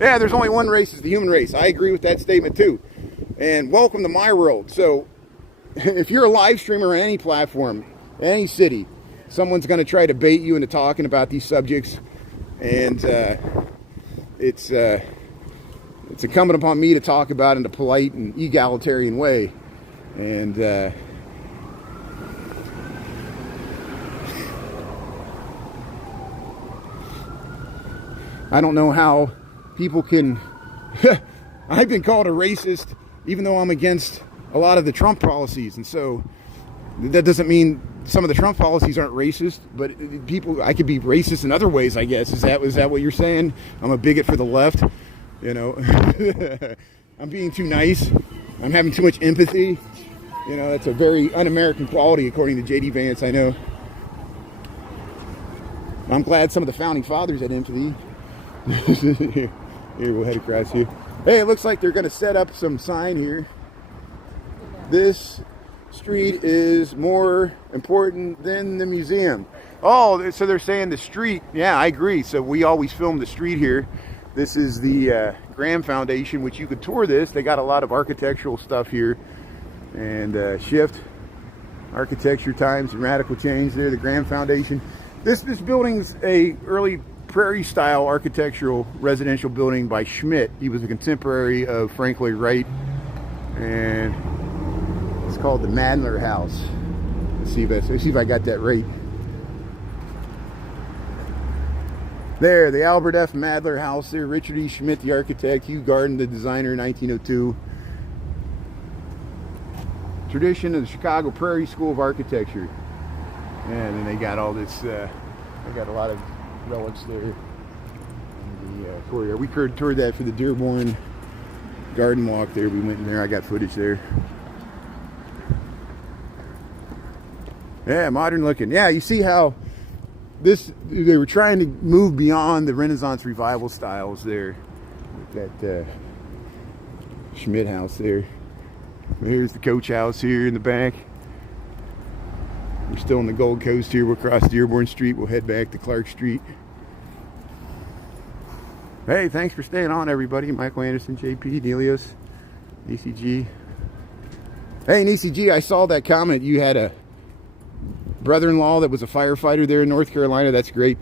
Yeah, there's only one race, it's the human race. I agree with that statement too. And welcome to my world. So, if you're a live streamer on any platform, any city, someone's going to try to bait you into talking about these subjects, and it's incumbent upon me to talk about it in a polite and egalitarian way. And I don't know how people can. I've been called a racist, even though I'm against a lot of the Trump policies, and so that doesn't mean some of the Trump policies aren't racist, but I could be racist in other ways, I guess. Is that what you're saying? I'm a bigot for the left, you know? I'm being too nice. I'm having too much empathy. You know, that's a very un-American quality, according to J.D. Vance, I know. I'm glad some of the founding fathers had empathy. Here, we'll head across here. Hey, it looks like they're going to set up some sign here. This street is more important than the museum. Oh, so they're saying the street. Yeah, I agree. So we always film the street here. This is the Graham Foundation, which you could tour this. They got a lot of architectural stuff here. And shift, architecture times and radical change there, the Graham Foundation. This building's a early prairie style architectural residential building by Schmidt. He was a contemporary of Frank Lloyd Wright, and it's called the Madler House. Let's see if I got that right. There, the Albert F. Madler House there. Richard E. Schmidt, the architect. Hugh Garden, the designer, 1902. Tradition of the Chicago Prairie School of Architecture. And then they got all this, they got a lot of relics there in the foyer. We toured that for the Dearborn Garden Walk there. We went in there. I got footage there. Yeah, modern looking. Yeah, you see how they were trying to move beyond the Renaissance revival styles there. That Schmidt house there. There's the coach house here in the back. We're still on the Gold Coast here. We'll cross Dearborn Street. We'll head back to Clark Street. Hey, thanks for staying on, everybody. Michael Anderson, JP, Delios, ECG. Hey, ECG, I saw that comment. You had a brother-in-law that was a firefighter there in North Carolina. That's great.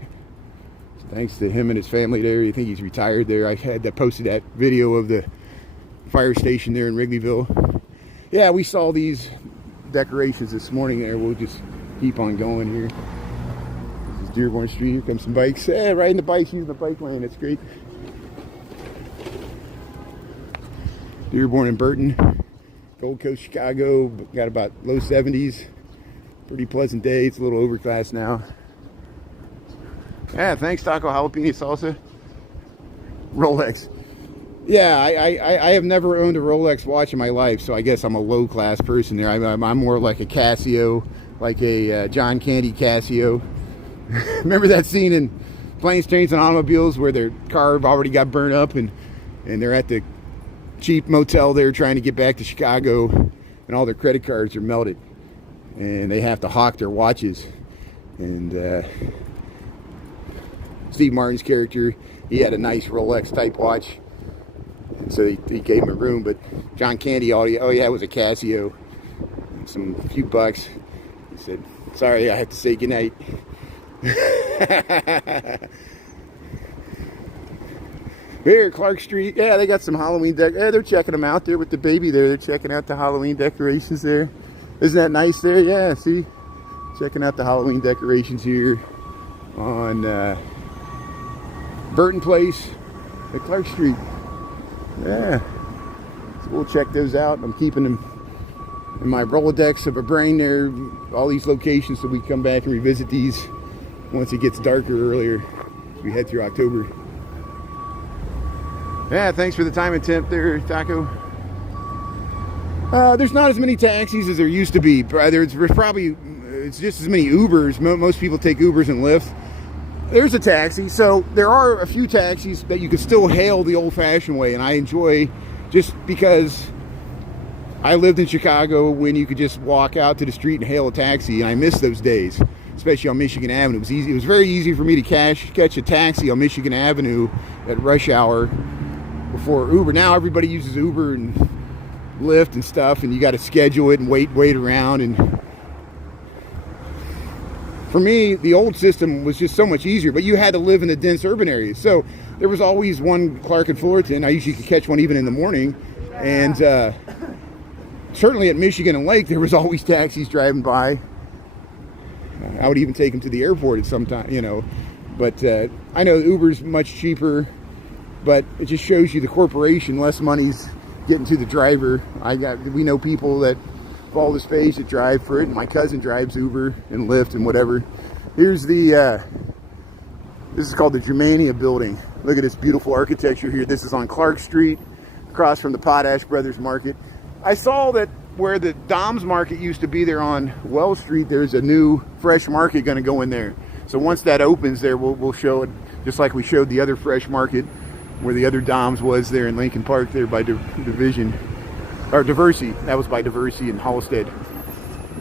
Thanks to him and his family there. I think he's retired there. I had that posted that video of the fire station there in Wrigleyville. Yeah, we saw these decorations this morning there. We'll just keep on going here. This is Dearborn Street. Here comes some bikes. Yeah, riding the bikes, using the bike lane. That's great. Dearborn and Burton. Gold Coast, Chicago. Got about low 70s. Pretty pleasant day. It's a little overcast now. Yeah, thanks, Taco Jalapeno Salsa. Rolex. Yeah, I have never owned a Rolex watch in my life, so I guess I'm a low-class person there. I'm more like a Casio, like a John Candy Casio. Remember that scene in Planes, Trains, and Automobiles where their car already got burned up and they're at the cheap motel there trying to get back to Chicago, and all their credit cards are melted, and they have to hawk their watches. And Steve Martin's character, he had a nice Rolex type watch, and so he gave him a room. But John Candy, all he had was a Casio and some few bucks. He said, "Sorry, I have to say goodnight." Here, Clark Street. Yeah, they got some Halloween yeah, they're checking them out there with the baby there. They're checking out the Halloween decorations there. Isn't that nice there? Yeah, see? Checking out the Halloween decorations here on Burton Place at Clark Street. Yeah. So we'll check those out. I'm keeping them in my Rolodex of a brain there, all these locations, so we come back and revisit these once it gets darker earlier as we head through October. Yeah, thanks for the time and temp there, Taco. There's not as many taxis as there used to be. There's probably, it's just as many Ubers. Most people take Ubers and Lyft. There's a taxi, so there are a few taxis that you can still hail the old-fashioned way, and I enjoy, just because I lived in Chicago when you could just walk out to the street and hail a taxi, and I miss those days, especially on Michigan Avenue. It was easy. It was very easy for me to catch a taxi on Michigan Avenue at rush hour before Uber. Now everybody uses Uber and Lyft and stuff, and you got to schedule it and wait around. And for me, the old system was just so much easier, but you had to live in the dense urban areas. So there was always one Clark and Fullerton. I usually could catch one even in the morning. And certainly at Michigan and Lake, there was always taxis driving by. I would even take them to the airport at some time, you know. But I know Uber's much cheaper, but it just shows you the corporation, less money's getting to the driver. We know people that follow this page that drive for it, and my cousin drives Uber and Lyft and whatever. Here's the this is called the Germania building. Look at this beautiful architecture here. This is on Clark Street, across from the Potash Brothers Market. I saw that where the Dom's Market used to be there on Wells Street, there's a new fresh market going to go in there. So once that opens there, we'll show it, just like we showed the other fresh market where the other Dom's was there in Lincoln Park there by Division, or Diversey. That was by Diversey and Halstead.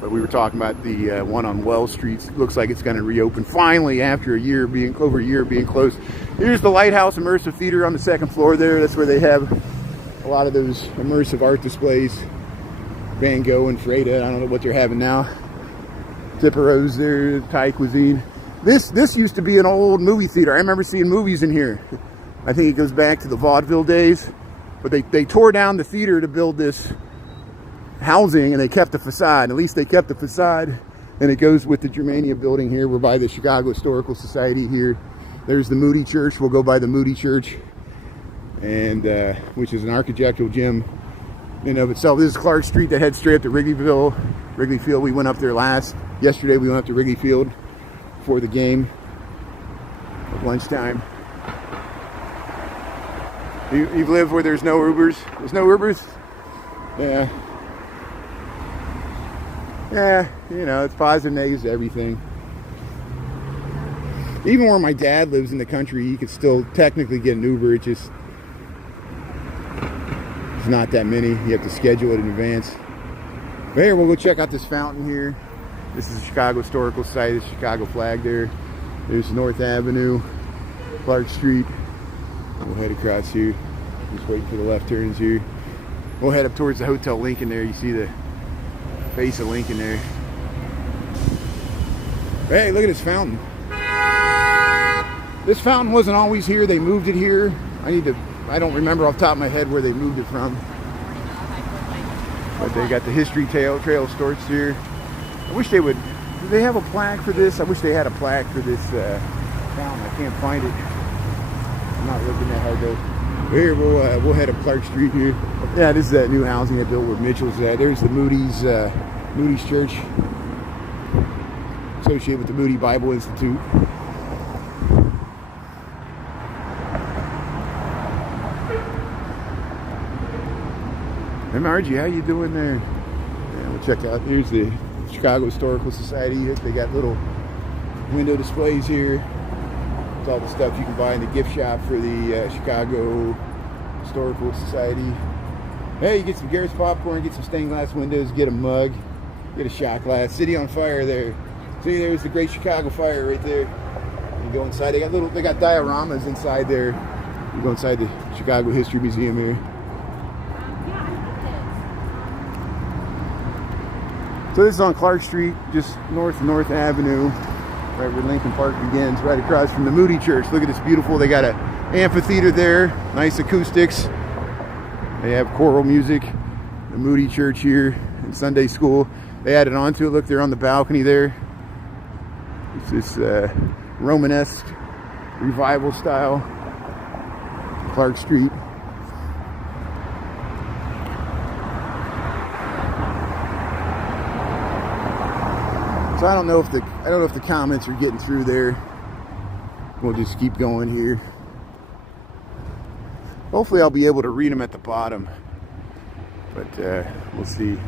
But we were talking about the one on Wells Street. Looks like it's going to reopen finally after over a year being closed. Here's the Lighthouse Immersive Theater on the second floor there. That's where they have a lot of those immersive art displays. Van Gogh and Freda. I don't know what they're having now. Tippero's there, Thai cuisine. This used to be an old movie theater. I remember seeing movies in here. I think it goes back to the vaudeville days. But they tore down the theater to build this housing, and they kept the facade. At least they kept the facade, and it goes with the Germania building here. We're by the Chicago Historical Society here. There's the Moody Church. We'll go by the Moody Church, and which is an architectural gem in of itself. This is Clark Street that heads straight up to Wrigley Field. We went up there yesterday we went up to Wrigley Field for the game at lunchtime. You've lived where there's no Ubers? There's no Ubers? Yeah. Yeah, you know, it's positive, negatives, everything. Even where my dad lives in the country, you could still technically get an Uber. It's just, it's not that many. You have to schedule it in advance. But here, we'll go check out this fountain here. This is the Chicago Historical Site. There's the Chicago flag there. There's North Avenue, Clark Street. We'll head across here. Just waiting for the left turns here. We'll head up towards the Hotel Lincoln there. You see the face of Lincoln there. Hey, look at this fountain. This fountain wasn't always here. They moved it here. I don't remember off the top of my head where they moved it from. But they got the history trail starts here. I wish they would. Do they have a plaque for this? I wish they had a plaque for this fountain. I can't find it. I'm not looking that hard though. Here, we'll head up Clark Street here. Yeah, this is that new housing they built where Mitchell's at. There's the Moody's Church, associated with the Moody Bible Institute. Hey Margie, how you doing there? Yeah, we'll check out. Here's the Chicago Historical Society. They got little window displays here. It's all the stuff you can buy in the gift shop for the Chicago Historical Society. Hey, you get some Garrett's popcorn, get some stained glass windows, get a mug, get a shot glass. City on fire there. See, there's the Great Chicago Fire right there. You go inside. They got dioramas inside there. You go inside the Chicago History Museum here. So this is on Clark Street, just north of North Avenue, right where Lincoln Park begins, right across from the Moody Church. Look at this beautiful, they got an amphitheater there, nice acoustics. They have choral music, the Moody Church here in Sunday school. They added on to it, look, they're on the balcony there. It's this Romanesque revival style, Clark Street. So I don't know if the comments are getting through there. We'll just keep going here. Hopefully I'll be able to read them at the bottom, but we'll see.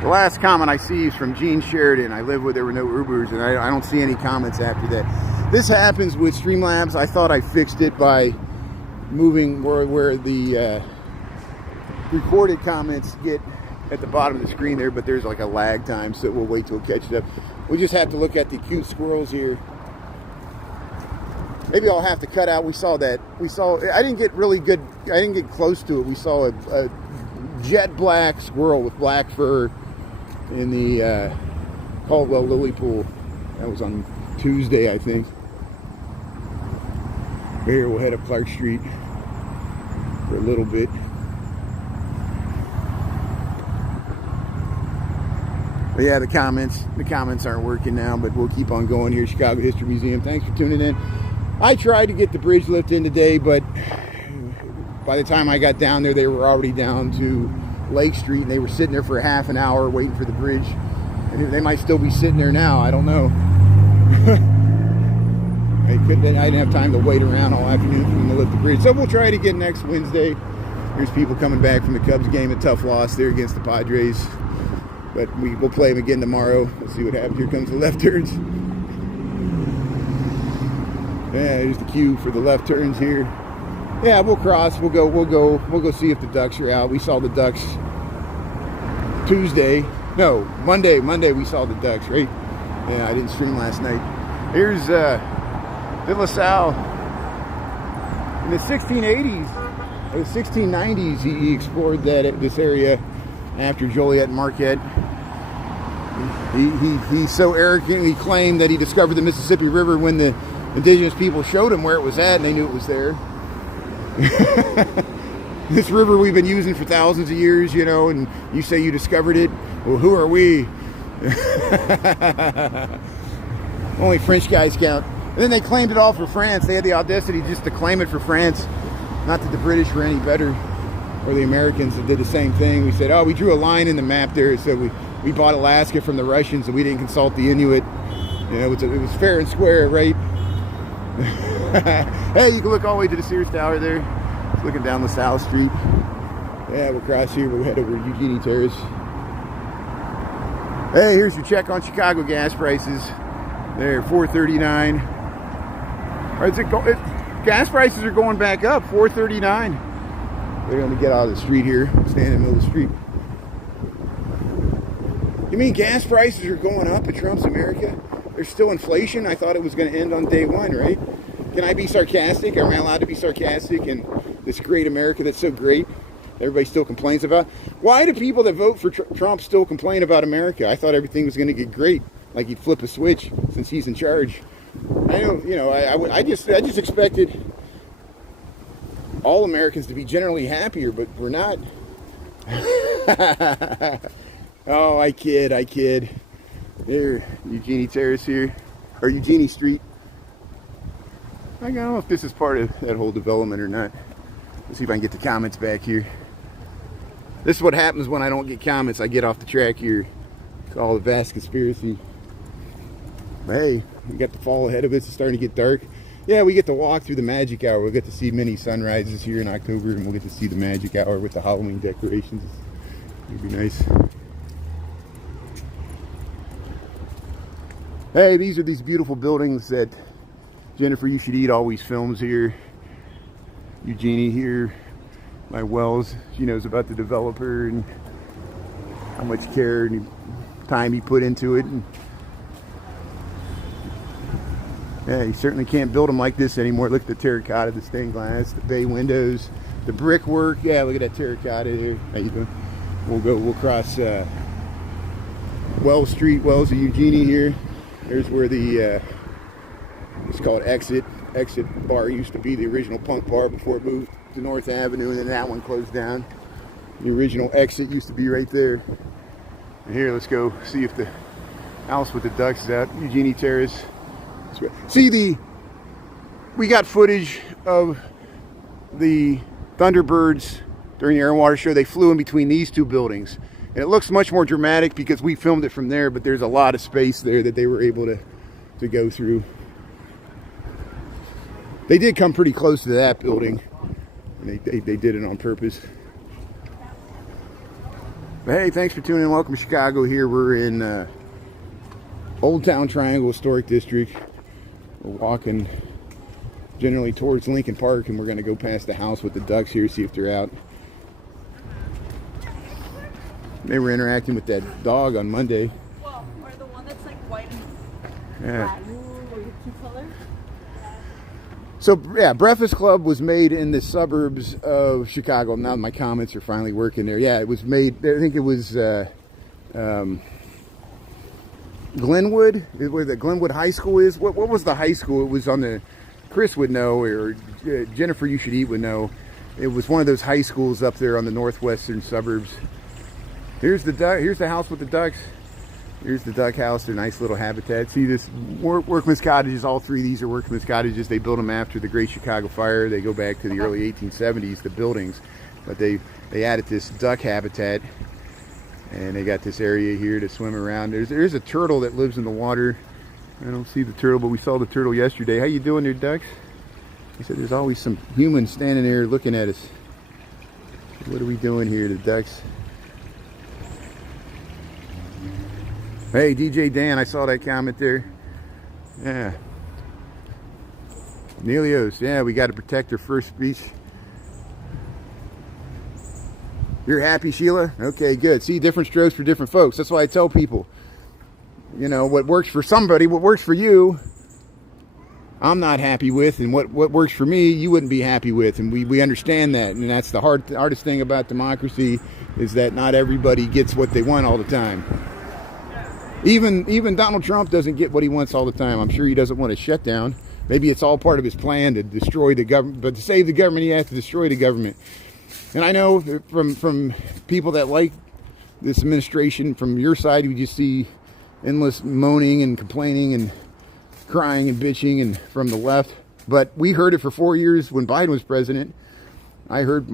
The last comment I see is from Gene Sheridan. I live where there were no Ubers, and I don't see any comments after that. This happens with Streamlabs. I thought I fixed it by moving where the recorded comments get at the bottom of the screen there, but there's like a lag time, so we'll wait till it catches up. We just have to look at the cute squirrels here. Maybe I'll have to cut out. I didn't get close to it. We saw a jet black squirrel with black fur in the Caldwell Lily Pool. That was on Tuesday, I think. Here, we'll head up Clark Street for a little bit. But yeah, the comments aren't working now, but we'll keep on going here. Chicago History Museum. Thanks for tuning in. I tried to get the bridge lift in today, but by the time I got down there, they were already down to Lake Street, and they were sitting there for a half an hour waiting for the bridge. And they might still be sitting there now. I don't know. I didn't have time to wait around all afternoon for them to lift the bridge. So we'll try it again next Wednesday. There's people coming back from the Cubs game. A tough loss there against the Padres. But we'll play them again tomorrow. We'll see what happens. Here comes the left turns. Yeah, here's the cue for the left turns here. Yeah, we'll cross. We'll go see if the ducks are out. We saw the ducks Monday. Monday we saw the ducks, right? Yeah, I didn't stream last night. Here's De La Salle. In the 1680s, or the 1690s, he explored this area after Joliet and Marquette. He so arrogantly claimed that he discovered the Mississippi River when the indigenous people showed him where it was at, and they knew it was there. This river we've been using for thousands of years, you know, and you say you discovered it. Well, who are we? Only French guys count. And then they claimed it all for France. They had the audacity just to claim it for France. Not that the British were any better, or the Americans that did the same thing. We said, oh, we drew a line in the map there, so we bought Alaska from the Russians, and we didn't consult the Inuit. You know, it was fair and square, right? Hey, you can look all the way to the Sears Tower there. It's looking down LaSalle Street. Yeah, we'll cross here. We'll head over to Eugenie Terrace. Hey, here's your check on Chicago gas prices. They're $4.39. Gas prices are going back up. $4.39. They're going to get out of the street here. Stand in the middle of the street. You mean gas prices are going up in Trump's America? There's still inflation? I thought it was going to end on day one, right? Can I be sarcastic? Am I allowed to be sarcastic in this great America that's so great? Everybody still complains about. Why do people that vote for Trump still complain about America? I thought everything was going to get great, like he'd flip a switch since he's in charge. I don't, you know, I just expected all Americans to be generally happier, but we're not. Oh, I kid. There, Eugenie Terrace here, or Eugenie Street. I don't know if this is part of that whole development or not. Let's see if I can get the comments back here. This is what happens when I don't get comments. I get off the track here. It's all a vast conspiracy. But hey, we got the fall ahead of us. It's starting to get dark. Yeah, we get to walk through the magic hour. We'll get to see many sunrises here in October, and we'll get to see the magic hour with the Halloween decorations. It'd be nice. Hey, these are these beautiful buildings that Jennifer You Should Eat always films here. Eugenie here by Wells. She knows about the developer and how much care and time he put into it. And yeah, you certainly can't build them like this anymore. Look at the terracotta, the stained glass, the bay windows, the brickwork. Yeah, look at that terracotta here. How you doing? We'll cross Wells Street, Wells of Eugenie here. There's where the it's called Exit Bar used to be, the original punk bar before it moved to North Avenue, and then that one closed down. The original Exit used to be right there. And here, let's go see if the house with the ducks is out. Eugenie Terrace. See, we got footage of the Thunderbirds during the Air and Water Show. They flew in between these two buildings. And it looks much more dramatic because we filmed it from there, but there's a lot of space there that they were able to go through. They did come pretty close to that building, and they did it on purpose. But hey, thanks for tuning in. Welcome to Chicago here. We're in Old Town Triangle Historic District. We're walking generally towards Lincoln Park, and we're going to go past the house with the ducks here, see if they're out. They were interacting with that dog on Monday. Well, or the one that's like white and yeah. two colors. So yeah, Breakfast Club was made in the suburbs of Chicago. Now my comments are finally working there. Yeah, it was made. I think it was Glenwood, where the Glenwood High School is. What was the high school? It was on the. Chris would know, or Jennifer You Should Eat would know. It was one of those high schools up there on the northwestern suburbs. Here's the house with the ducks. Here's the duck house, their nice little habitat. See this workman's cottages, all three of these are workman's cottages. They built them after the Great Chicago Fire. They go back to the early 1870s, the buildings. But they added this duck habitat, and they got this area here to swim around. There's a turtle that lives in the water. I don't see the turtle, but we saw the turtle yesterday. How you doing there, ducks? He said there's always some humans standing there looking at us. What are we doing here, the ducks? Hey, DJ Dan, I saw that comment there. Yeah. Nelios, yeah, we got to protect our first speech. You're happy, Sheila? Okay, good. See, different strokes for different folks. That's why I tell people, you know, what works for somebody, what works for you, I'm not happy with, and what works for me, you wouldn't be happy with. And we understand that, and that's the hardest thing about democracy, is that not everybody gets what they want all the time. Even Donald Trump doesn't get what he wants all the time. I'm sure he doesn't want a shutdown. Maybe it's all part of his plan to destroy the government. But to save the government, he has to destroy the government. And I know from people that like this administration, from your side, you just see endless moaning and complaining and crying and bitching, and from the left. But we heard it for 4 years when Biden was president. I heard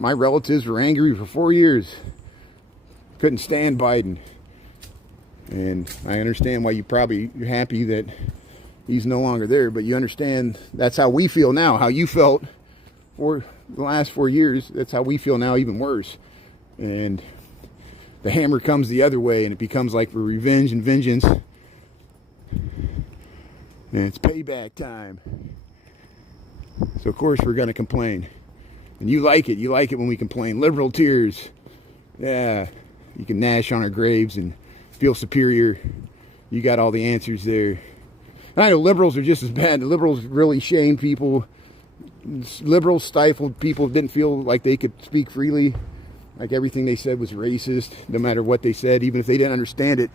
my relatives were angry for 4 years. Couldn't stand Biden. And I understand why you're happy that he's no longer there, but you understand that's how we feel now, how you felt the last 4 years, that's how we feel now, even worse. And the hammer comes the other way, and it becomes like for revenge and vengeance. And it's payback time. So of course we're going to complain. And you like it. You like it when we complain. Liberal tears. Yeah. You can gnash on our graves and feel superior. You got all the answers there. And I know liberals are just as bad. The liberals really shamed people. Liberals stifled people, didn't feel like they could speak freely. Like everything they said was racist, no matter what they said, even if they didn't understand it.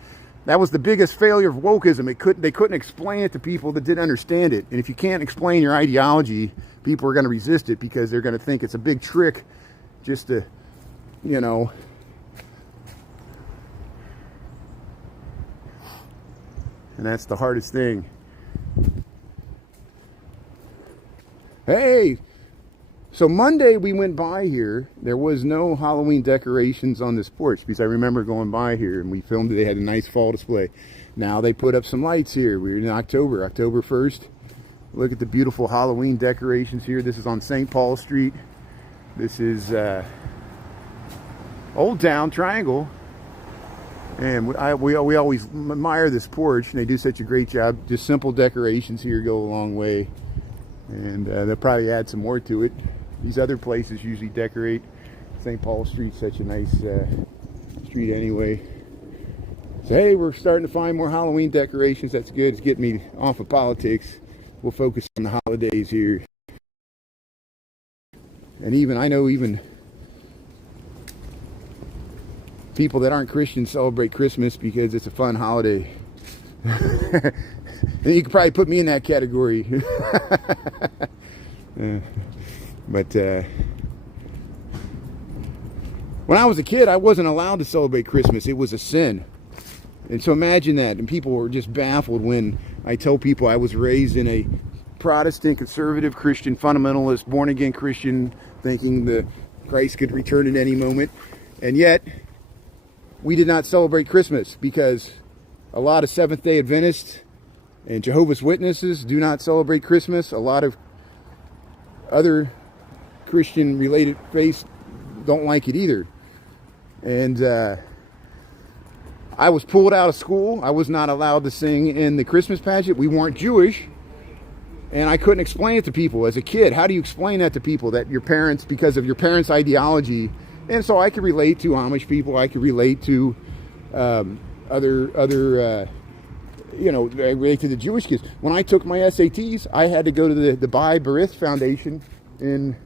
That was the biggest failure of wokeism. They couldn't explain it to people that didn't understand it. And if you can't explain your ideology, people are going to resist it because they're going to think it's a big trick just to, you know. And that's the hardest thing. Hey, so Monday we went by here. There was no Halloween decorations on this porch because I remember going by here and we filmed it. They had a nice fall display. Now they put up some lights here. We're in October 1st. Look at the beautiful Halloween decorations here. This is on St. Paul Street. This is Old Town Triangle. And we always admire this porch, and they do such a great job. Just simple decorations here go a long way. And they'll probably add some more to it. These other places usually decorate. St. Paul Street's such a nice street anyway. So hey, we're starting to find more Halloween decorations. That's good. It's getting me off of politics. We'll focus on the holidays here. And I know even people that aren't Christians celebrate Christmas because it's a fun holiday. And you could probably put me in that category. But when I was a kid, I wasn't allowed to celebrate Christmas. It was a sin. And so imagine that. And people were just baffled when I tell people I was raised in a Protestant, conservative Christian, fundamentalist, born-again Christian, thinking that Christ could return at any moment. And yet, we did not celebrate Christmas because a lot of Seventh-day Adventists and Jehovah's Witnesses do not celebrate Christmas. A lot of other Christian-related faiths don't like it either. And I was pulled out of school. I was not allowed to sing in the Christmas pageant. We weren't Jewish. And I couldn't explain it to people as a kid. How do you explain that to people, that your parents, because of your parents' ideology? And so I could relate to Amish people. I could relate to other I relate to the Jewish kids. When I took my SATs, I had to go to the Bai Barith Foundation in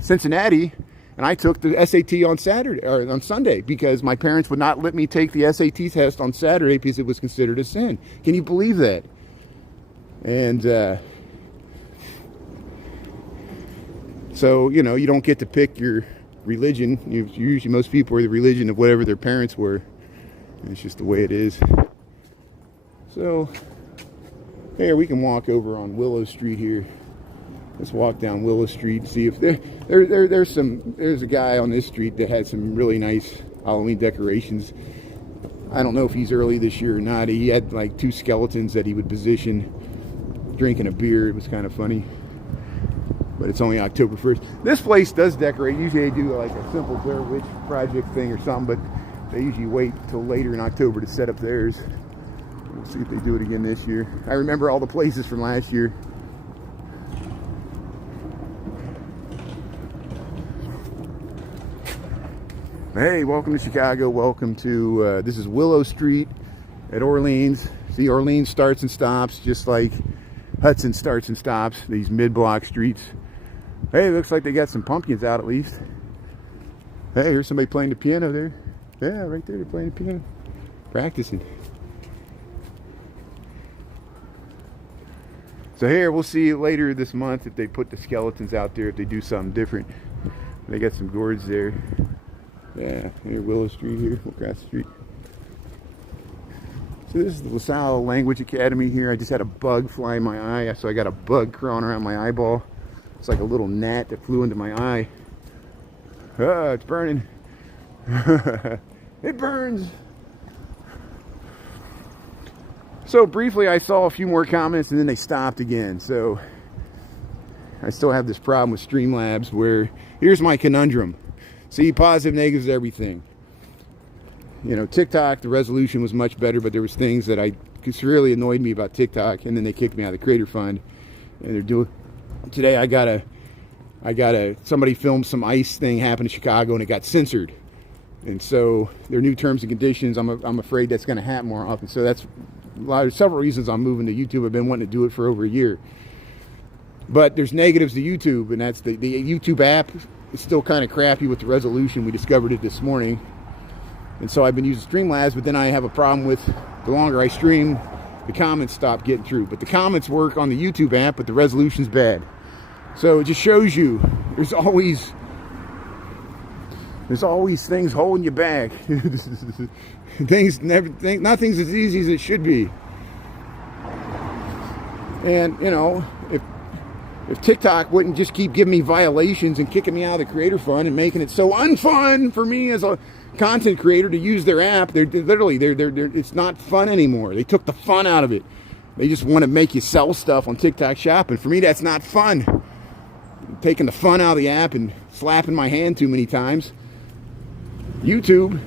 Cincinnati, and I took the SAT on Sunday because my parents would not let me take the SAT test on Saturday because it was considered a sin. Can you believe that? And so you don't get to pick your religion. Usually most people are the religion of whatever their parents were. It's just the way it is. So here we can walk over on Willow Street here. Let's walk down Willow Street and see if there's a guy on this street that had some really nice Halloween decorations. I don't know if he's early this year or not. He had like 2 skeletons that he would position drinking a beer. It was kind of funny. But it's only October 1st. This place does decorate. Usually they do like a simple Blair Witch Project thing or something, but they usually wait till later in October to set up theirs. We'll see if they do it again this year. I remember all the places from last year. Hey, welcome to Chicago. Welcome to, this is Willow Street at Orleans. See, Orleans starts and stops just like Hudson starts and stops, these mid-block streets. Hey, looks like they got some pumpkins out at least. Hey, here's somebody playing the piano there. Yeah, right there, they're playing the piano. Practicing. So here, we'll see later this month if they put the skeletons out there, if they do something different. They got some gourds there. Yeah, here, Willow Street here, across the street. So this is the LaSalle Language Academy here. I just had a bug fly in my eye, so I got a bug crawling around my eyeball. It's like a little gnat that flew into my eye. Ah, it's burning. It burns. So briefly, I saw a few more comments and then they stopped again. So I still have this problem with Streamlabs where, here's my conundrum. See, positive, negatives, everything. You know, TikTok, the resolution was much better, but there was things that really annoyed me about TikTok, and then they kicked me out of the Creator Fund. And they're doing, today I got somebody filmed some ice thing happened in Chicago, and it got censored. And so their new terms and conditions, I'm afraid that's going to happen more often. So that's several reasons I'm moving to YouTube. I've been wanting to do it for over a year. But there's negatives to YouTube, and that's the YouTube app is still kind of crappy with the resolution. We discovered it this morning. And so I've been using Streamlabs, but then I have a problem with the longer I stream, the comments stop getting through. But the comments work on the YouTube app, but the resolution's bad. So it just shows you there's always things holding you back. Nothing's as easy as it should be. And you know, if TikTok wouldn't just keep giving me violations and kicking me out of the Creator Fund and making it so unfun for me as a content creator to use their app, they're it's not fun anymore. They took the fun out of it. They just want to make you sell stuff on TikTok Shop, and for me that's not fun. Taking the fun out of the app and slapping my hand too many times. YouTube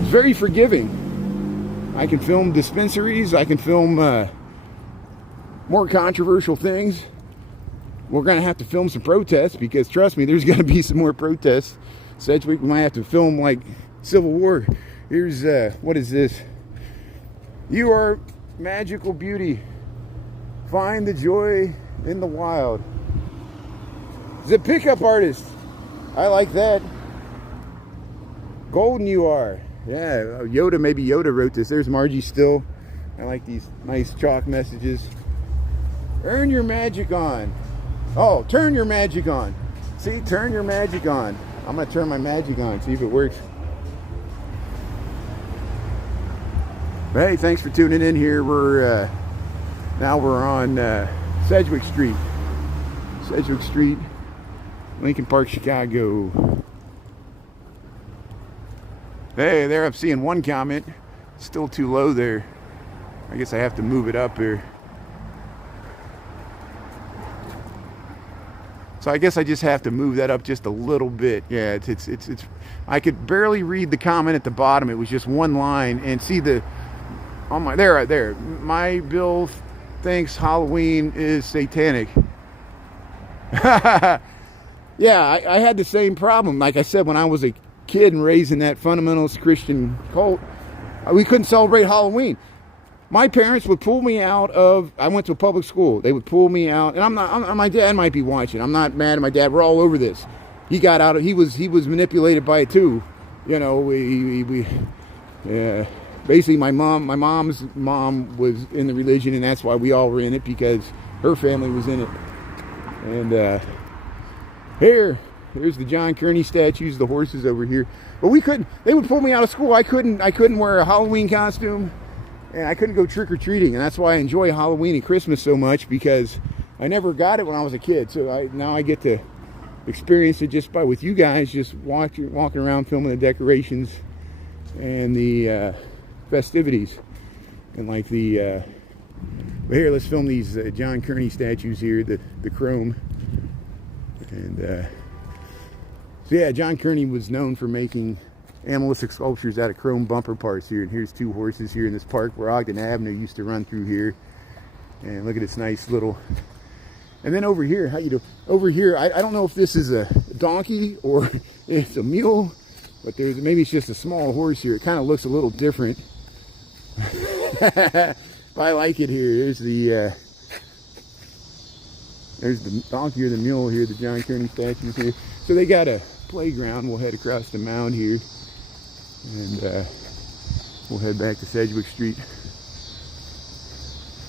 is very forgiving. I can film dispensaries, I can film more controversial things. We're going to have to film some protests, because trust me, there's going to be some more protests. Sedgwick, we might have to film like Civil War. Here's, what is this? You are magical beauty. Find the joy in the wild. The pickup artist. I like that. Golden you are. Yeah, Yoda, maybe Yoda wrote this. There's Margie Still. I like these nice chalk messages. Earn your magic on. Oh, turn your magic on. See, turn your magic on. I'm going to turn my magic on, see if it works. But hey, thanks for tuning in here. Now we're on Sedgwick Street. Sedgwick Street, Lincoln Park, Chicago. Hey, there I'm seeing one comment. Still too low there. I guess I have to move it up here. So I guess I just have to move that up just a little bit. Yeah, it's I could barely read the comment at the bottom. It was just one line. And see the on my there right there. My Bill thinks Halloween is satanic. Yeah, I had the same problem. Like I said, when I was a kid and raised in that fundamentalist Christian cult, we couldn't celebrate Halloween. My parents would pull me out of, I went to a public school. They would pull me out, and my dad might be watching. I'm not mad at my dad. We're all over this. He got out of, he was manipulated by it too. You know, basically my mom's mom was in the religion, and that's why we all were in it, because her family was in it. And here's the John Kearney statues, the horses over here. But they would pull me out of school. I couldn't wear a Halloween costume. And I couldn't go trick-or-treating, and that's why I enjoy Halloween and Christmas so much, because I never got it when I was a kid. So now I get to experience it just with you guys, just walking around filming the decorations and the festivities. And like but here, let's film these John Kearney statues here, the chrome. And so yeah, John Kearney was known for making animalistic sculptures out of chrome bumper parts here. And here's two horses here in this park where Ogden Avenue used to run through here. And look at this nice little, and then over here, how you do? Over here, I don't know if this is a donkey or it's a mule, but maybe it's just a small horse here. It kind of looks a little different. I like it here. There's the donkey or the mule here, the John Kearney statues here. So they got a playground. We'll head across the mound here, and we'll head back to Sedgwick Street.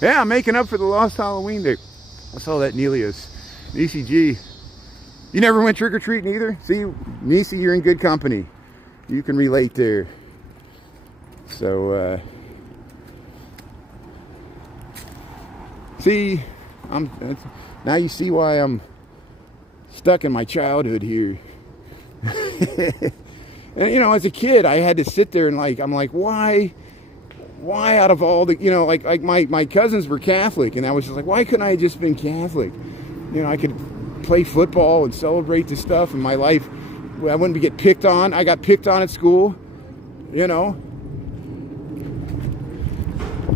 Yeah, I'm making up for the lost Halloween day. I saw that Nelios. Niecy G. You never went trick-or-treating either? See, Niecy, you're in good company. You can relate there. So, see, now you see why I'm stuck in my childhood here. And, you know, as a kid, I had to sit there and I'm like, why out of all the, you know, like my cousins were Catholic, and I was just like, why couldn't I have just been Catholic? you know, I could play football and celebrate this stuff in my life. I wouldn't get picked on. I got picked on at school, you know,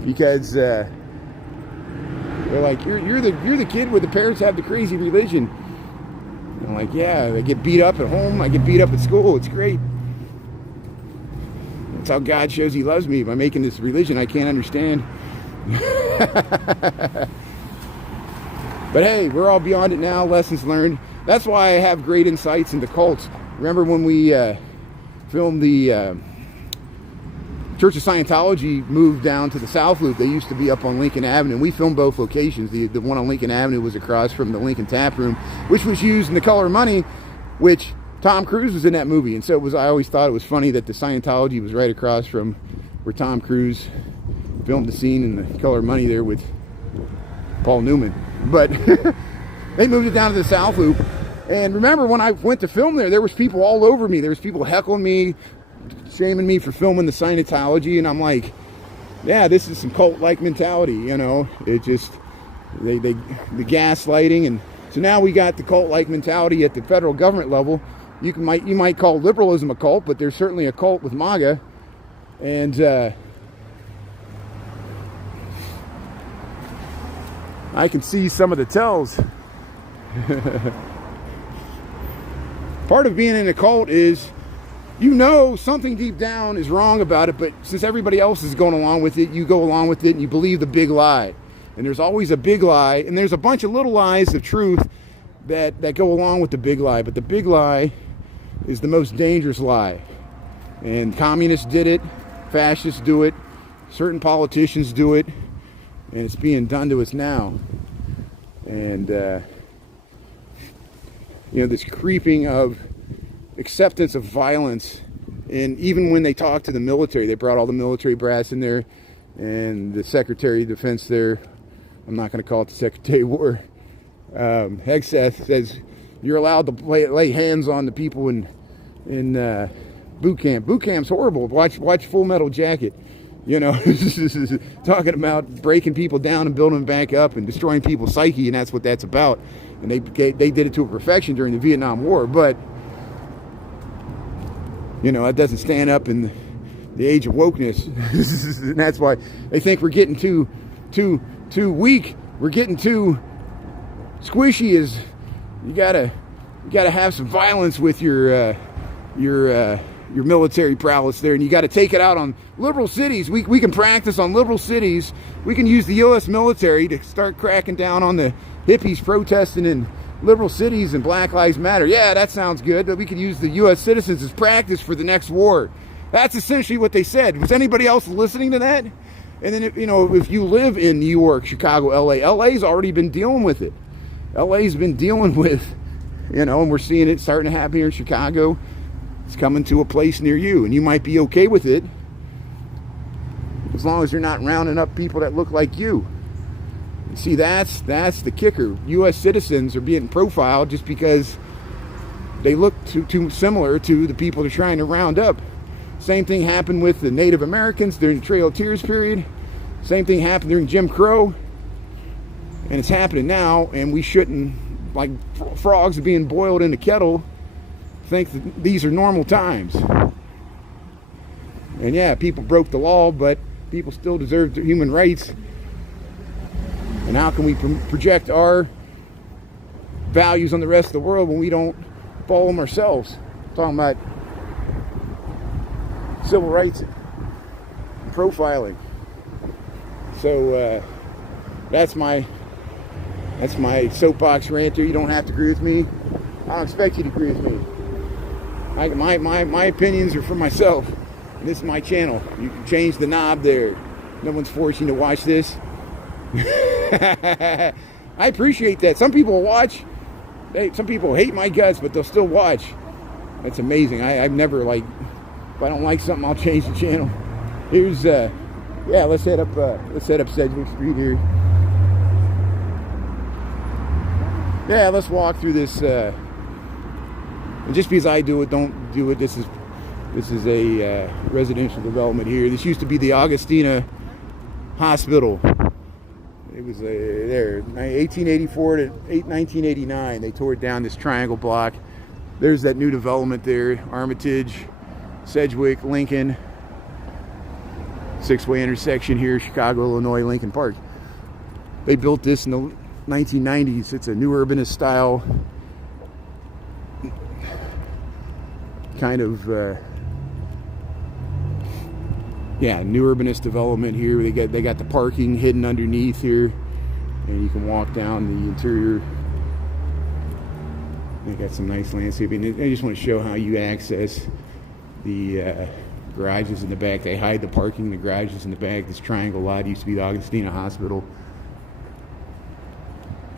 because they're like, you're the kid where the parents have the crazy religion. And I'm like, yeah, I get beat up at home, I get beat up at school. It's great. That's how God shows He loves me, by making this religion I can't understand. But hey, we're all beyond it now. Lessons learned. That's why I have great insights into cults. Remember when we filmed the Church of Scientology moved down to the South Loop? They used to be up on Lincoln Avenue. We filmed both locations. The one on Lincoln Avenue was across from the Lincoln Tap Room, which was used in The Color of Money, which Tom Cruise was in that movie. And so it was, I always thought it was funny that the Scientology was right across from where Tom Cruise filmed the scene in The Color of Money there with Paul Newman. But they moved it down to the South Loop. And remember, when I went to film there was people all over me. There was people heckling me, shaming me for filming the Scientology. And I'm like, yeah, this is some cult-like mentality, you know. It just, the gaslighting. And so now we got the cult-like mentality at the federal government level. You might call liberalism a cult, but there's certainly a cult with MAGA. And I can see some of the tells. Part of being in a cult is, you know, something deep down is wrong about it, but since everybody else is going along with it, you go along with it and you believe the big lie. And there's always a big lie, and there's a bunch of little lies of truth that go along with the big lie. But the big lie is the most dangerous lie. And communists did it, fascists do it, certain politicians do it, and it's being done to us now. And you know, this creeping of acceptance of violence. And even when they talk to the military, they brought all the military brass in there, and the Secretary of Defense there, I'm not going to call it the Secretary of War, Hegseth, says you're allowed to lay hands on the people in boot camp. Boot camp's horrible. Watch Full Metal Jacket. You know, talking about breaking people down and building them back up and destroying people's psyche, and that's what that's about. And they did it to a perfection during the Vietnam War, but you know, it doesn't stand up in the age of wokeness. And that's why they think we're getting too weak. We're getting too squishy. Is you gotta have some violence with your military prowess there, and you got to take it out on liberal cities. We can practice on liberal cities. We can use the U.S. military to start cracking down on the hippies protesting in liberal cities and Black Lives Matter. Yeah, that sounds good, but we could use the U.S. citizens as practice for the next war. That's essentially what they said. Was anybody else listening to that? And then, if you live in New York, Chicago, LA's already been dealing with it. LA's been dealing with, and we're seeing it starting to happen here in Chicago. It's coming to a place near you, and you might be okay with it as long as you're not rounding up people that look like you. See, that's the kicker. U.S. citizens are being profiled just because they look too similar to the people they're trying to round up. Same thing happened with the Native Americans during the Trail of Tears period. Same thing happened during Jim Crow. And it's happening now, and we shouldn't, like frogs being boiled in a kettle, think that these are normal times. And yeah, people broke the law, but people still deserve their human rights. And how can we project our values on the rest of the world when we don't follow them ourselves? I'm talking about civil rights and profiling. So that's my soapbox rant here. You don't have to agree with me. I don't expect you to agree with me. My opinions are for myself. And this is my channel. You can change the knob there. No one's forcing you to watch this. I appreciate that. Some people watch. Some people hate my guts, but they'll still watch. That's amazing. I've never, if I don't like something, I'll change the channel. Here's let's head up Sedgwick Street here. Yeah, let's walk through this. And just because I do it, don't do it. This is a residential development here. This used to be the Augustina Hospital. It was there, 1884 to 1989. They tore down this triangle block. There's that new development there, Armitage, Sedgwick, Lincoln. Six-way intersection here, Chicago, Illinois, Lincoln Park. They built this in the 1990s. It's a new urbanist style kind of new urbanist development here. They got the parking hidden underneath here, and you can walk down the interior. They got some nice landscaping. I just want to show how you access the garages in the back. They hide the parking in the garages in the back. This triangle lot used to be the Augustina Hospital.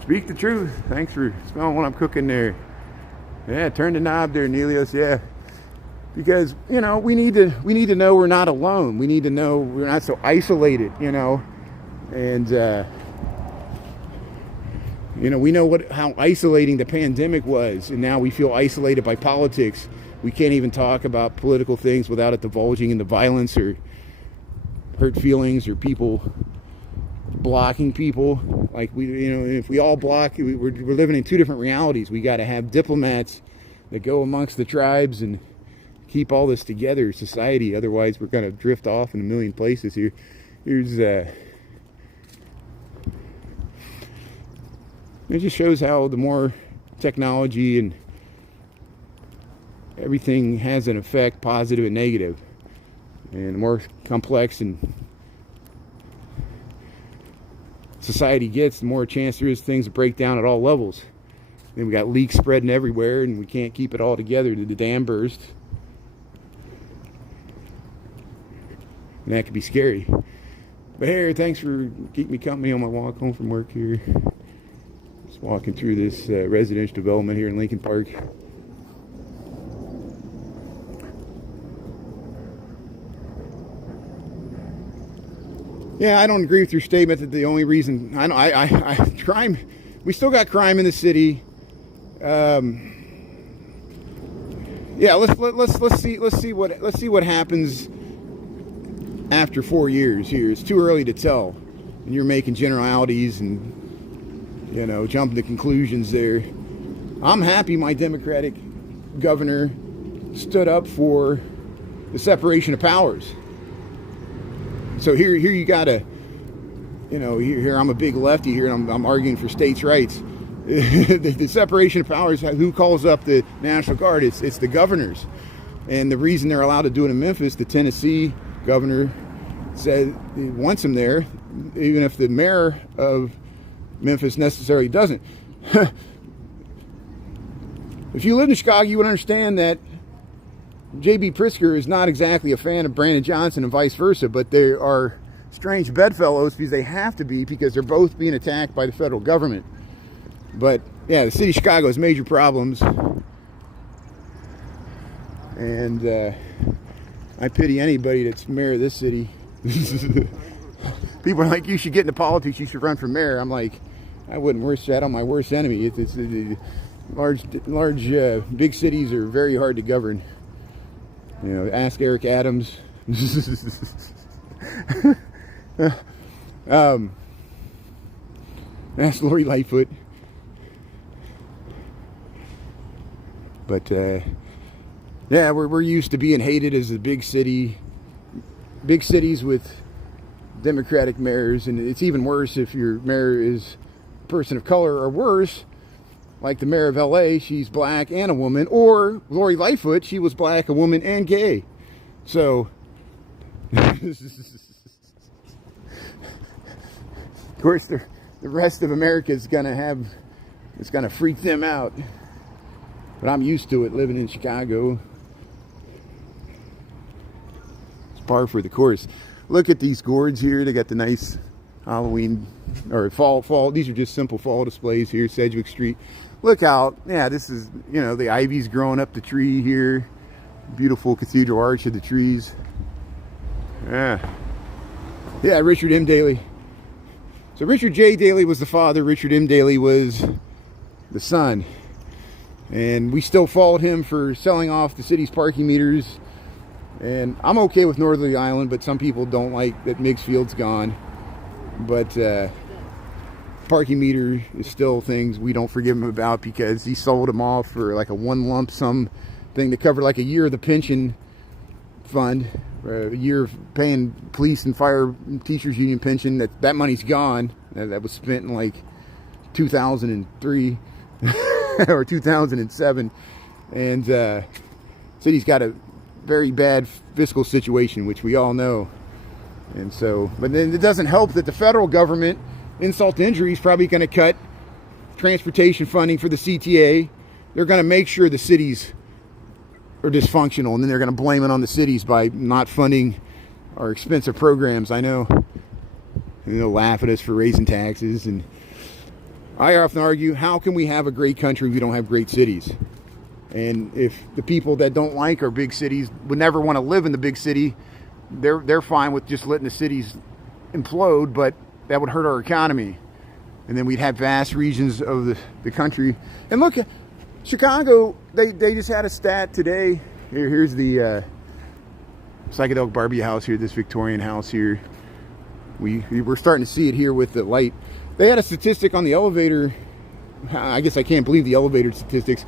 Speak the truth. Thanks for smelling what I'm cooking there. Yeah, turn the knob there, Nelios. Yeah, because we need to know we're not alone. We need to know we're not so isolated. And we know how isolating the pandemic was, and now we feel isolated by politics. We can't even talk about political things without it divulging into violence or hurt feelings or people blocking people. Like if we all block, we're living in two different realities. We got to have diplomats that go amongst the tribes and keep all this together, society. Otherwise, we're going to drift off in a million places here. Here's it just shows how the more technology and everything has an effect, positive and negative, and the more complex and society gets, the more chance there is things to break down at all levels. Then we got leaks spreading everywhere, and we can't keep it all together. The dam burst, and that could be scary. But hey, thanks for keeping me company on my walk home from work here. Just walking through this residential development here in Lincoln Park. Yeah, I don't agree with your statement that the only reason crime, we still got crime in the city. Yeah, let's see what happens after 4 years here. It's too early to tell, and you're making generalities and jumping to conclusions there. I'm happy my Democratic governor stood up for the separation of powers. So here you gotta, here I'm a big lefty here, and I'm arguing for states' rights. The separation of powers, who calls up the National Guard? It's the governors. And the reason they're allowed to do it in Memphis, the Tennessee governor said he wants them there, even if the mayor of Memphis necessarily doesn't. If you lived in Chicago, you would understand that J.B. Pritzker is not exactly a fan of Brandon Johnson and vice versa, but they are strange bedfellows because they have to be, because they're both being attacked by the federal government. But yeah, the city of Chicago has major problems, and I pity anybody that's mayor of this city. People are like, you should get into politics, you should run for mayor. I'm like, I wouldn't wish that on my worst enemy. Large big cities are very hard to govern. Ask Eric Adams. Ask Lori Lightfoot. But yeah, we're used to being hated as a big cities with Democratic mayors, and it's even worse if your mayor is a person of color, or worse, like the mayor of LA, she's black and a woman, or Lori Lightfoot, she was black, a woman, and gay. So, of course, the rest of America is gonna freak them out. But I'm used to it, living in Chicago. It's par for the course. Look at these gourds here. They got the nice Halloween or fall. These are just simple fall displays here, Sedgwick Street. Look out. Yeah, this is, the ivy's growing up the tree here. Beautiful cathedral arch of the trees. Yeah, Richard M. Daley. So Richard J. Daley was the father. Richard M. Daley was the son. And we still fault him for selling off the city's parking meters. And I'm okay with Northerly Island, but some people don't like that Meigs Field's gone. But parking meter is still things we don't forgive him about, because he sold them off for like a one lump sum thing to cover like a year of the pension fund, a year of paying police and fire and teachers union pension. That money's gone. That was spent in like 2003 or 2007, and city's got a very bad fiscal situation, which we all know. And so, but then it doesn't help that the federal government, insult to injury, is probably going to cut transportation funding for the CTA. They're going to make sure the cities are dysfunctional, and then they're going to blame it on the cities by not funding our expensive programs. I know, and they'll laugh at us for raising taxes. And I often argue, how can we have a great country if we don't have great cities? And if the people that don't like our big cities would never want to live in the big city, they're fine with just letting the cities implode, but that would hurt our economy. And then we'd have vast regions of the country. And look, Chicago, they just had a stat today. Here's the psychedelic Barbie house here, this Victorian house here. We're starting to see it here with the light. They had a statistic on the elevator. I guess I can't believe the elevator statistics.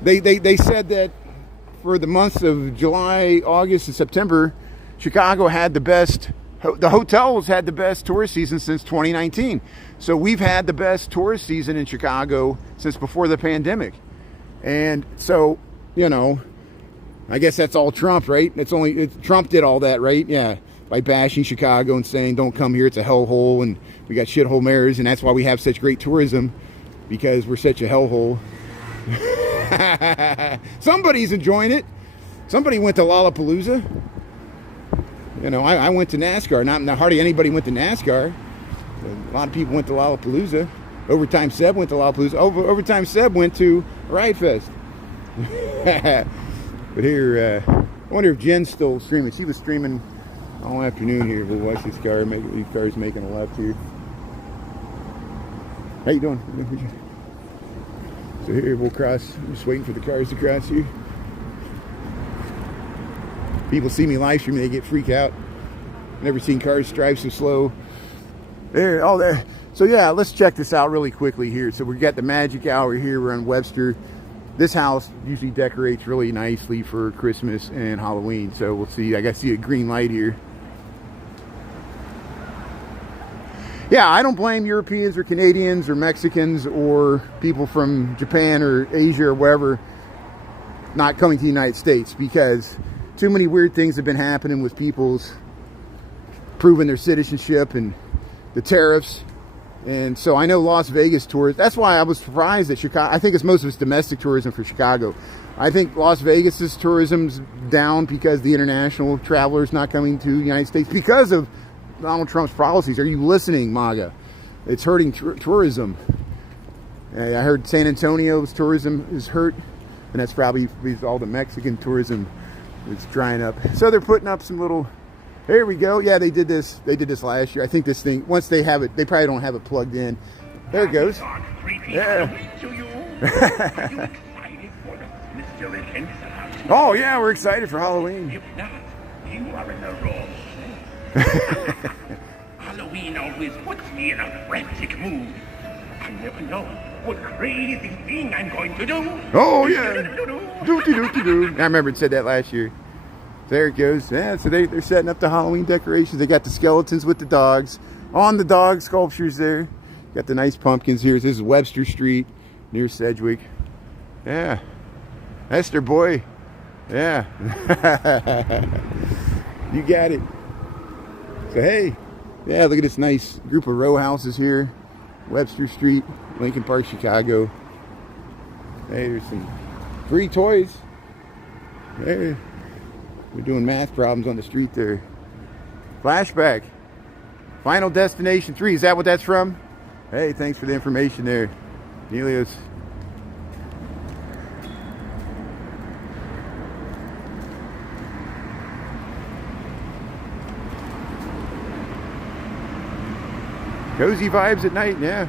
They said that for the months of July, August, and September, Chicago had the hotels had the best tourist season since 2019. So we've had the best tourist season in Chicago since before the pandemic. And so, you know, I guess that's all Trump, right? Trump did all that, right? Yeah, by bashing Chicago and saying, don't come here, it's a hellhole, and we got shithole mayors, and that's why we have such great tourism, because we're such a hellhole. Somebody's enjoying it. Somebody went to Lollapalooza. You know, I went to NASCAR. Not hardly anybody went to NASCAR. A lot of people went to Lollapalooza. Overtime Seb went to Lollapalooza. Overtime Seb went to Riot Fest. But here, I wonder if Jen's still streaming. She was streaming all afternoon here. We'll watch this car. These cars making a left here. How you doing? So here we'll cross. I'm just waiting for the cars to cross here. People see me live streaming, they get freaked out. Never seen cars drive so slow. There, all there. So yeah, let's check this out really quickly here. So we got the Magic Hour here. We're on Webster. This house usually decorates really nicely for Christmas and Halloween. So we'll see. I see a green light here. Yeah, I don't blame Europeans or Canadians or Mexicans or people from Japan or Asia or wherever not coming to the United States, because too many weird things have been happening with people's proving their citizenship and the tariffs. And so I know Las Vegas tourists, that's why I was surprised that Chicago, I think it's most of it's domestic tourism for Chicago. I think Las Vegas's tourism's down because the international travelers not coming to the United States because of Donald Trump's policies. Are you listening, MAGA? It's hurting tourism. I heard San Antonio's tourism is hurt, and that's probably because all the Mexican tourism is drying up. So they're putting up some little, here we go. Yeah, they did this last year. I think this thing, once they have it, they probably don't have it plugged in. There it goes. Yeah. Oh yeah, we're excited for Halloween. If not, you are in the wrong. Halloween always puts me in a frantic mood. I never know what crazy thing I'm going to do. Oh yeah. Do. I remember it said that last year. There it goes. Yeah, so they're setting up the Halloween decorations. They got the skeletons with the dogs. On the dog sculptures there. Got the nice pumpkins here. This is Webster Street near Sedgwick. Yeah. Esther boy. Yeah. You got it. So hey, yeah, look at this nice group of row houses here. Webster Street, Lincoln Park, Chicago. Hey, there's some free toys. There. We're doing math problems on the street there. Flashback. Final Destination 3. Is that what that's from? Hey, thanks for the information there, Nelios. Cozy vibes at night, yeah.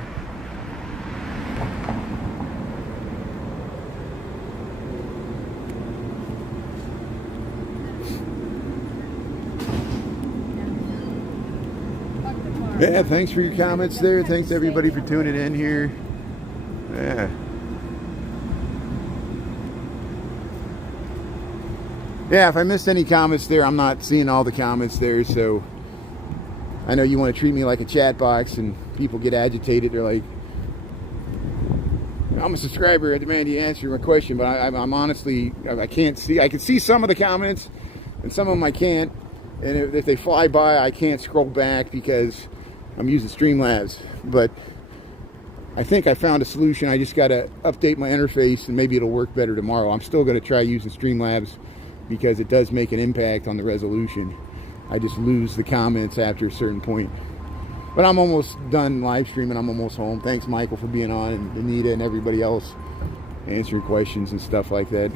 Yeah, thanks for your comments there. Thanks everybody for tuning in here. Yeah. Yeah, if I missed any comments there, I'm not seeing all the comments there, so I know you want to treat me like a chat box and people get agitated. They're like, I'm a subscriber, I demand you answer my question, but I'm honestly, I can't see. I can see some of the comments and some of them I can't, and if they fly by, I can't scroll back because I'm using Streamlabs. But I think I found a solution. I just got to update my interface and maybe it'll work better tomorrow. I'm still going to try using Streamlabs because it does make an impact on the resolution. I just lose the comments after a certain point. But I'm almost done live streaming. I'm almost home. Thanks, Michael, for being on, and Anita and everybody else answering questions and stuff like that.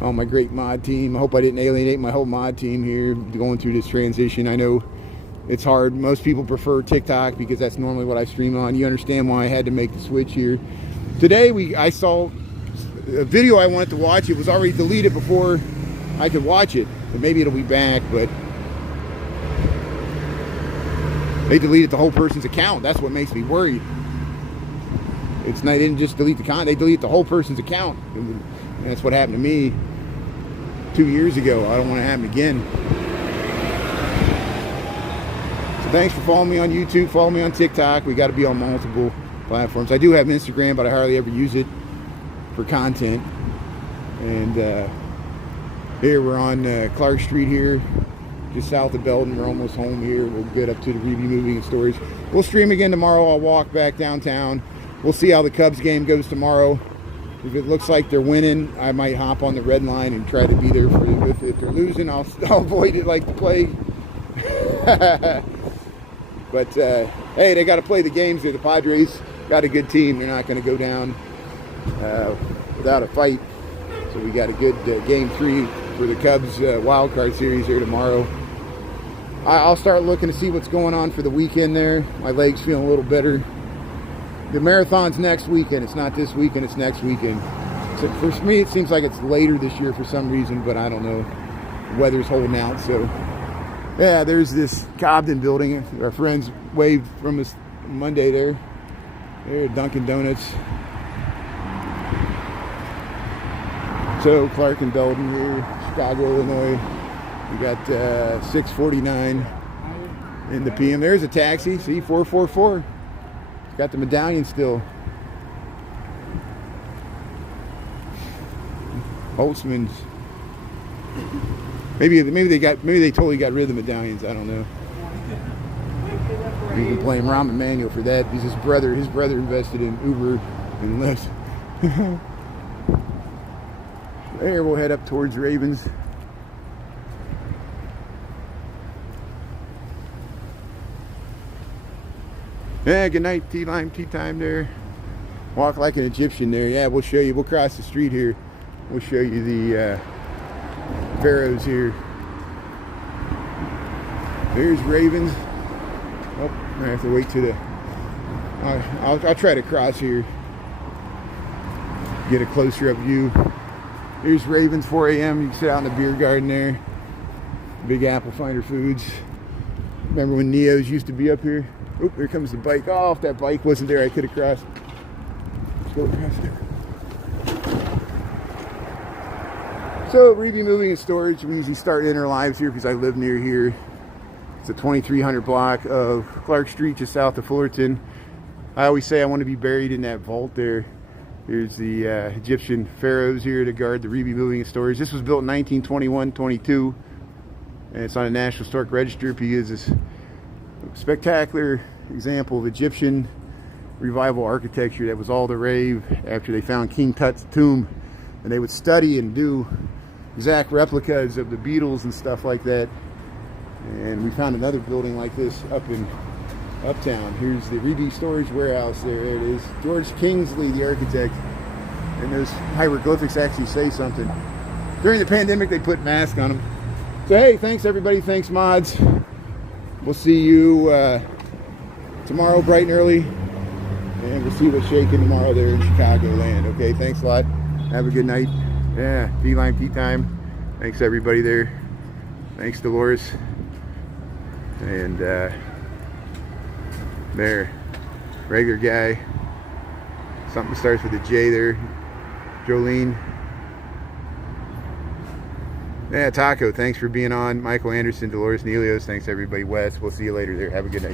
Oh, my great mod team. I hope I didn't alienate my whole mod team here going through this transition. I know it's hard. Most people prefer TikTok because that's normally what I stream on. You understand why I had to make the switch here. Today I saw a video I wanted to watch. It was already deleted before I could watch it. But maybe it'll be back, but they deleted the whole person's account. That's what makes me worried. It's not, they didn't just delete the content, they deleted the whole person's account. And that's what happened to me 2 years ago. I don't want to happen again. So thanks for following me on YouTube. Follow me on TikTok. We got to be on multiple platforms. I do have Instagram, but I hardly ever use it for content. And here we're on Clark Street here, just south of Belton. We're almost home here. We'll get up to the Review Moving and Storage. We'll stream again tomorrow. I'll walk back downtown. We'll see how the Cubs game goes tomorrow. If it looks like they're winning, I might hop on the red line and try to be there for you. If they're losing, I'll avoid it like the plague. But hey, they got to play the games here. The Padres got a good team. They're not going to go down without a fight. So we got a good game 3 for the Cubs wild card series here tomorrow. I'll start looking to see what's going on for the weekend there. My leg's feeling a little better. The marathon's next weekend. It's not this weekend, it's next weekend. So for me, it seems like it's later this year for some reason, but I don't know. The weather's holding out, so. Yeah, there's this Cobden building. Our friends waved from us Monday there. There, Dunkin' Donuts. So, Clark and Belton here, Chicago, Illinois. We got 6:49 in the PM. There's a taxi, see, 444. Got the medallion still. Holtzman's. Maybe they totally got rid of the medallions. I don't know. You can blame Rahm Emanuel for that. Because his brother invested in Uber and Lyft. There, we'll head up towards Ravens. Yeah, good night, tea time there. Walk like an Egyptian there. Yeah, we'll show you. We'll cross the street here. We'll show you the Pharaohs here. There's Ravens. Oh, I have to wait to the. I'll try to cross here. Get a closer up view. Here's Ravens, 4 a.m. You can sit out in the beer garden there. Big Apple Finder Foods. Remember when Neo's used to be up here? Oop, here comes the bike. Oh, if that bike wasn't there, I could have crossed. Let's go across there. So, Review Moving and Storage. We usually start in our lives here because I live near here. It's a 2300 block of Clark Street, just south of Fullerton. I always say I want to be buried in that vault there. Here's the Egyptian pharaohs here to guard the Review Moving and Storage. This was built in 1921-22, and it's on a National Historic Register because it's a spectacular example of Egyptian revival architecture that was all the rave after they found King Tut's tomb, and they would study and do exact replicas of the Beatles and stuff like that. And we found another building like this up in Uptown. Here's the Review Storage Warehouse there. There it is. George Kingsley, the architect. And those hieroglyphics actually say something. During the pandemic, they put masks on them. So, hey, thanks everybody. Thanks, mods. We'll see you tomorrow bright and early. And we'll see what's shaking tomorrow there in Chicagoland. Okay, thanks a lot. Have a good night. Yeah, tea time. Thanks everybody there. Thanks, Dolores. And there, regular guy. Something starts with a J there. Jolene. Yeah, Taco, thanks for being on. Michael Anderson, Dolores Nelios, thanks everybody. Wes, we'll see you later there. Have a good night.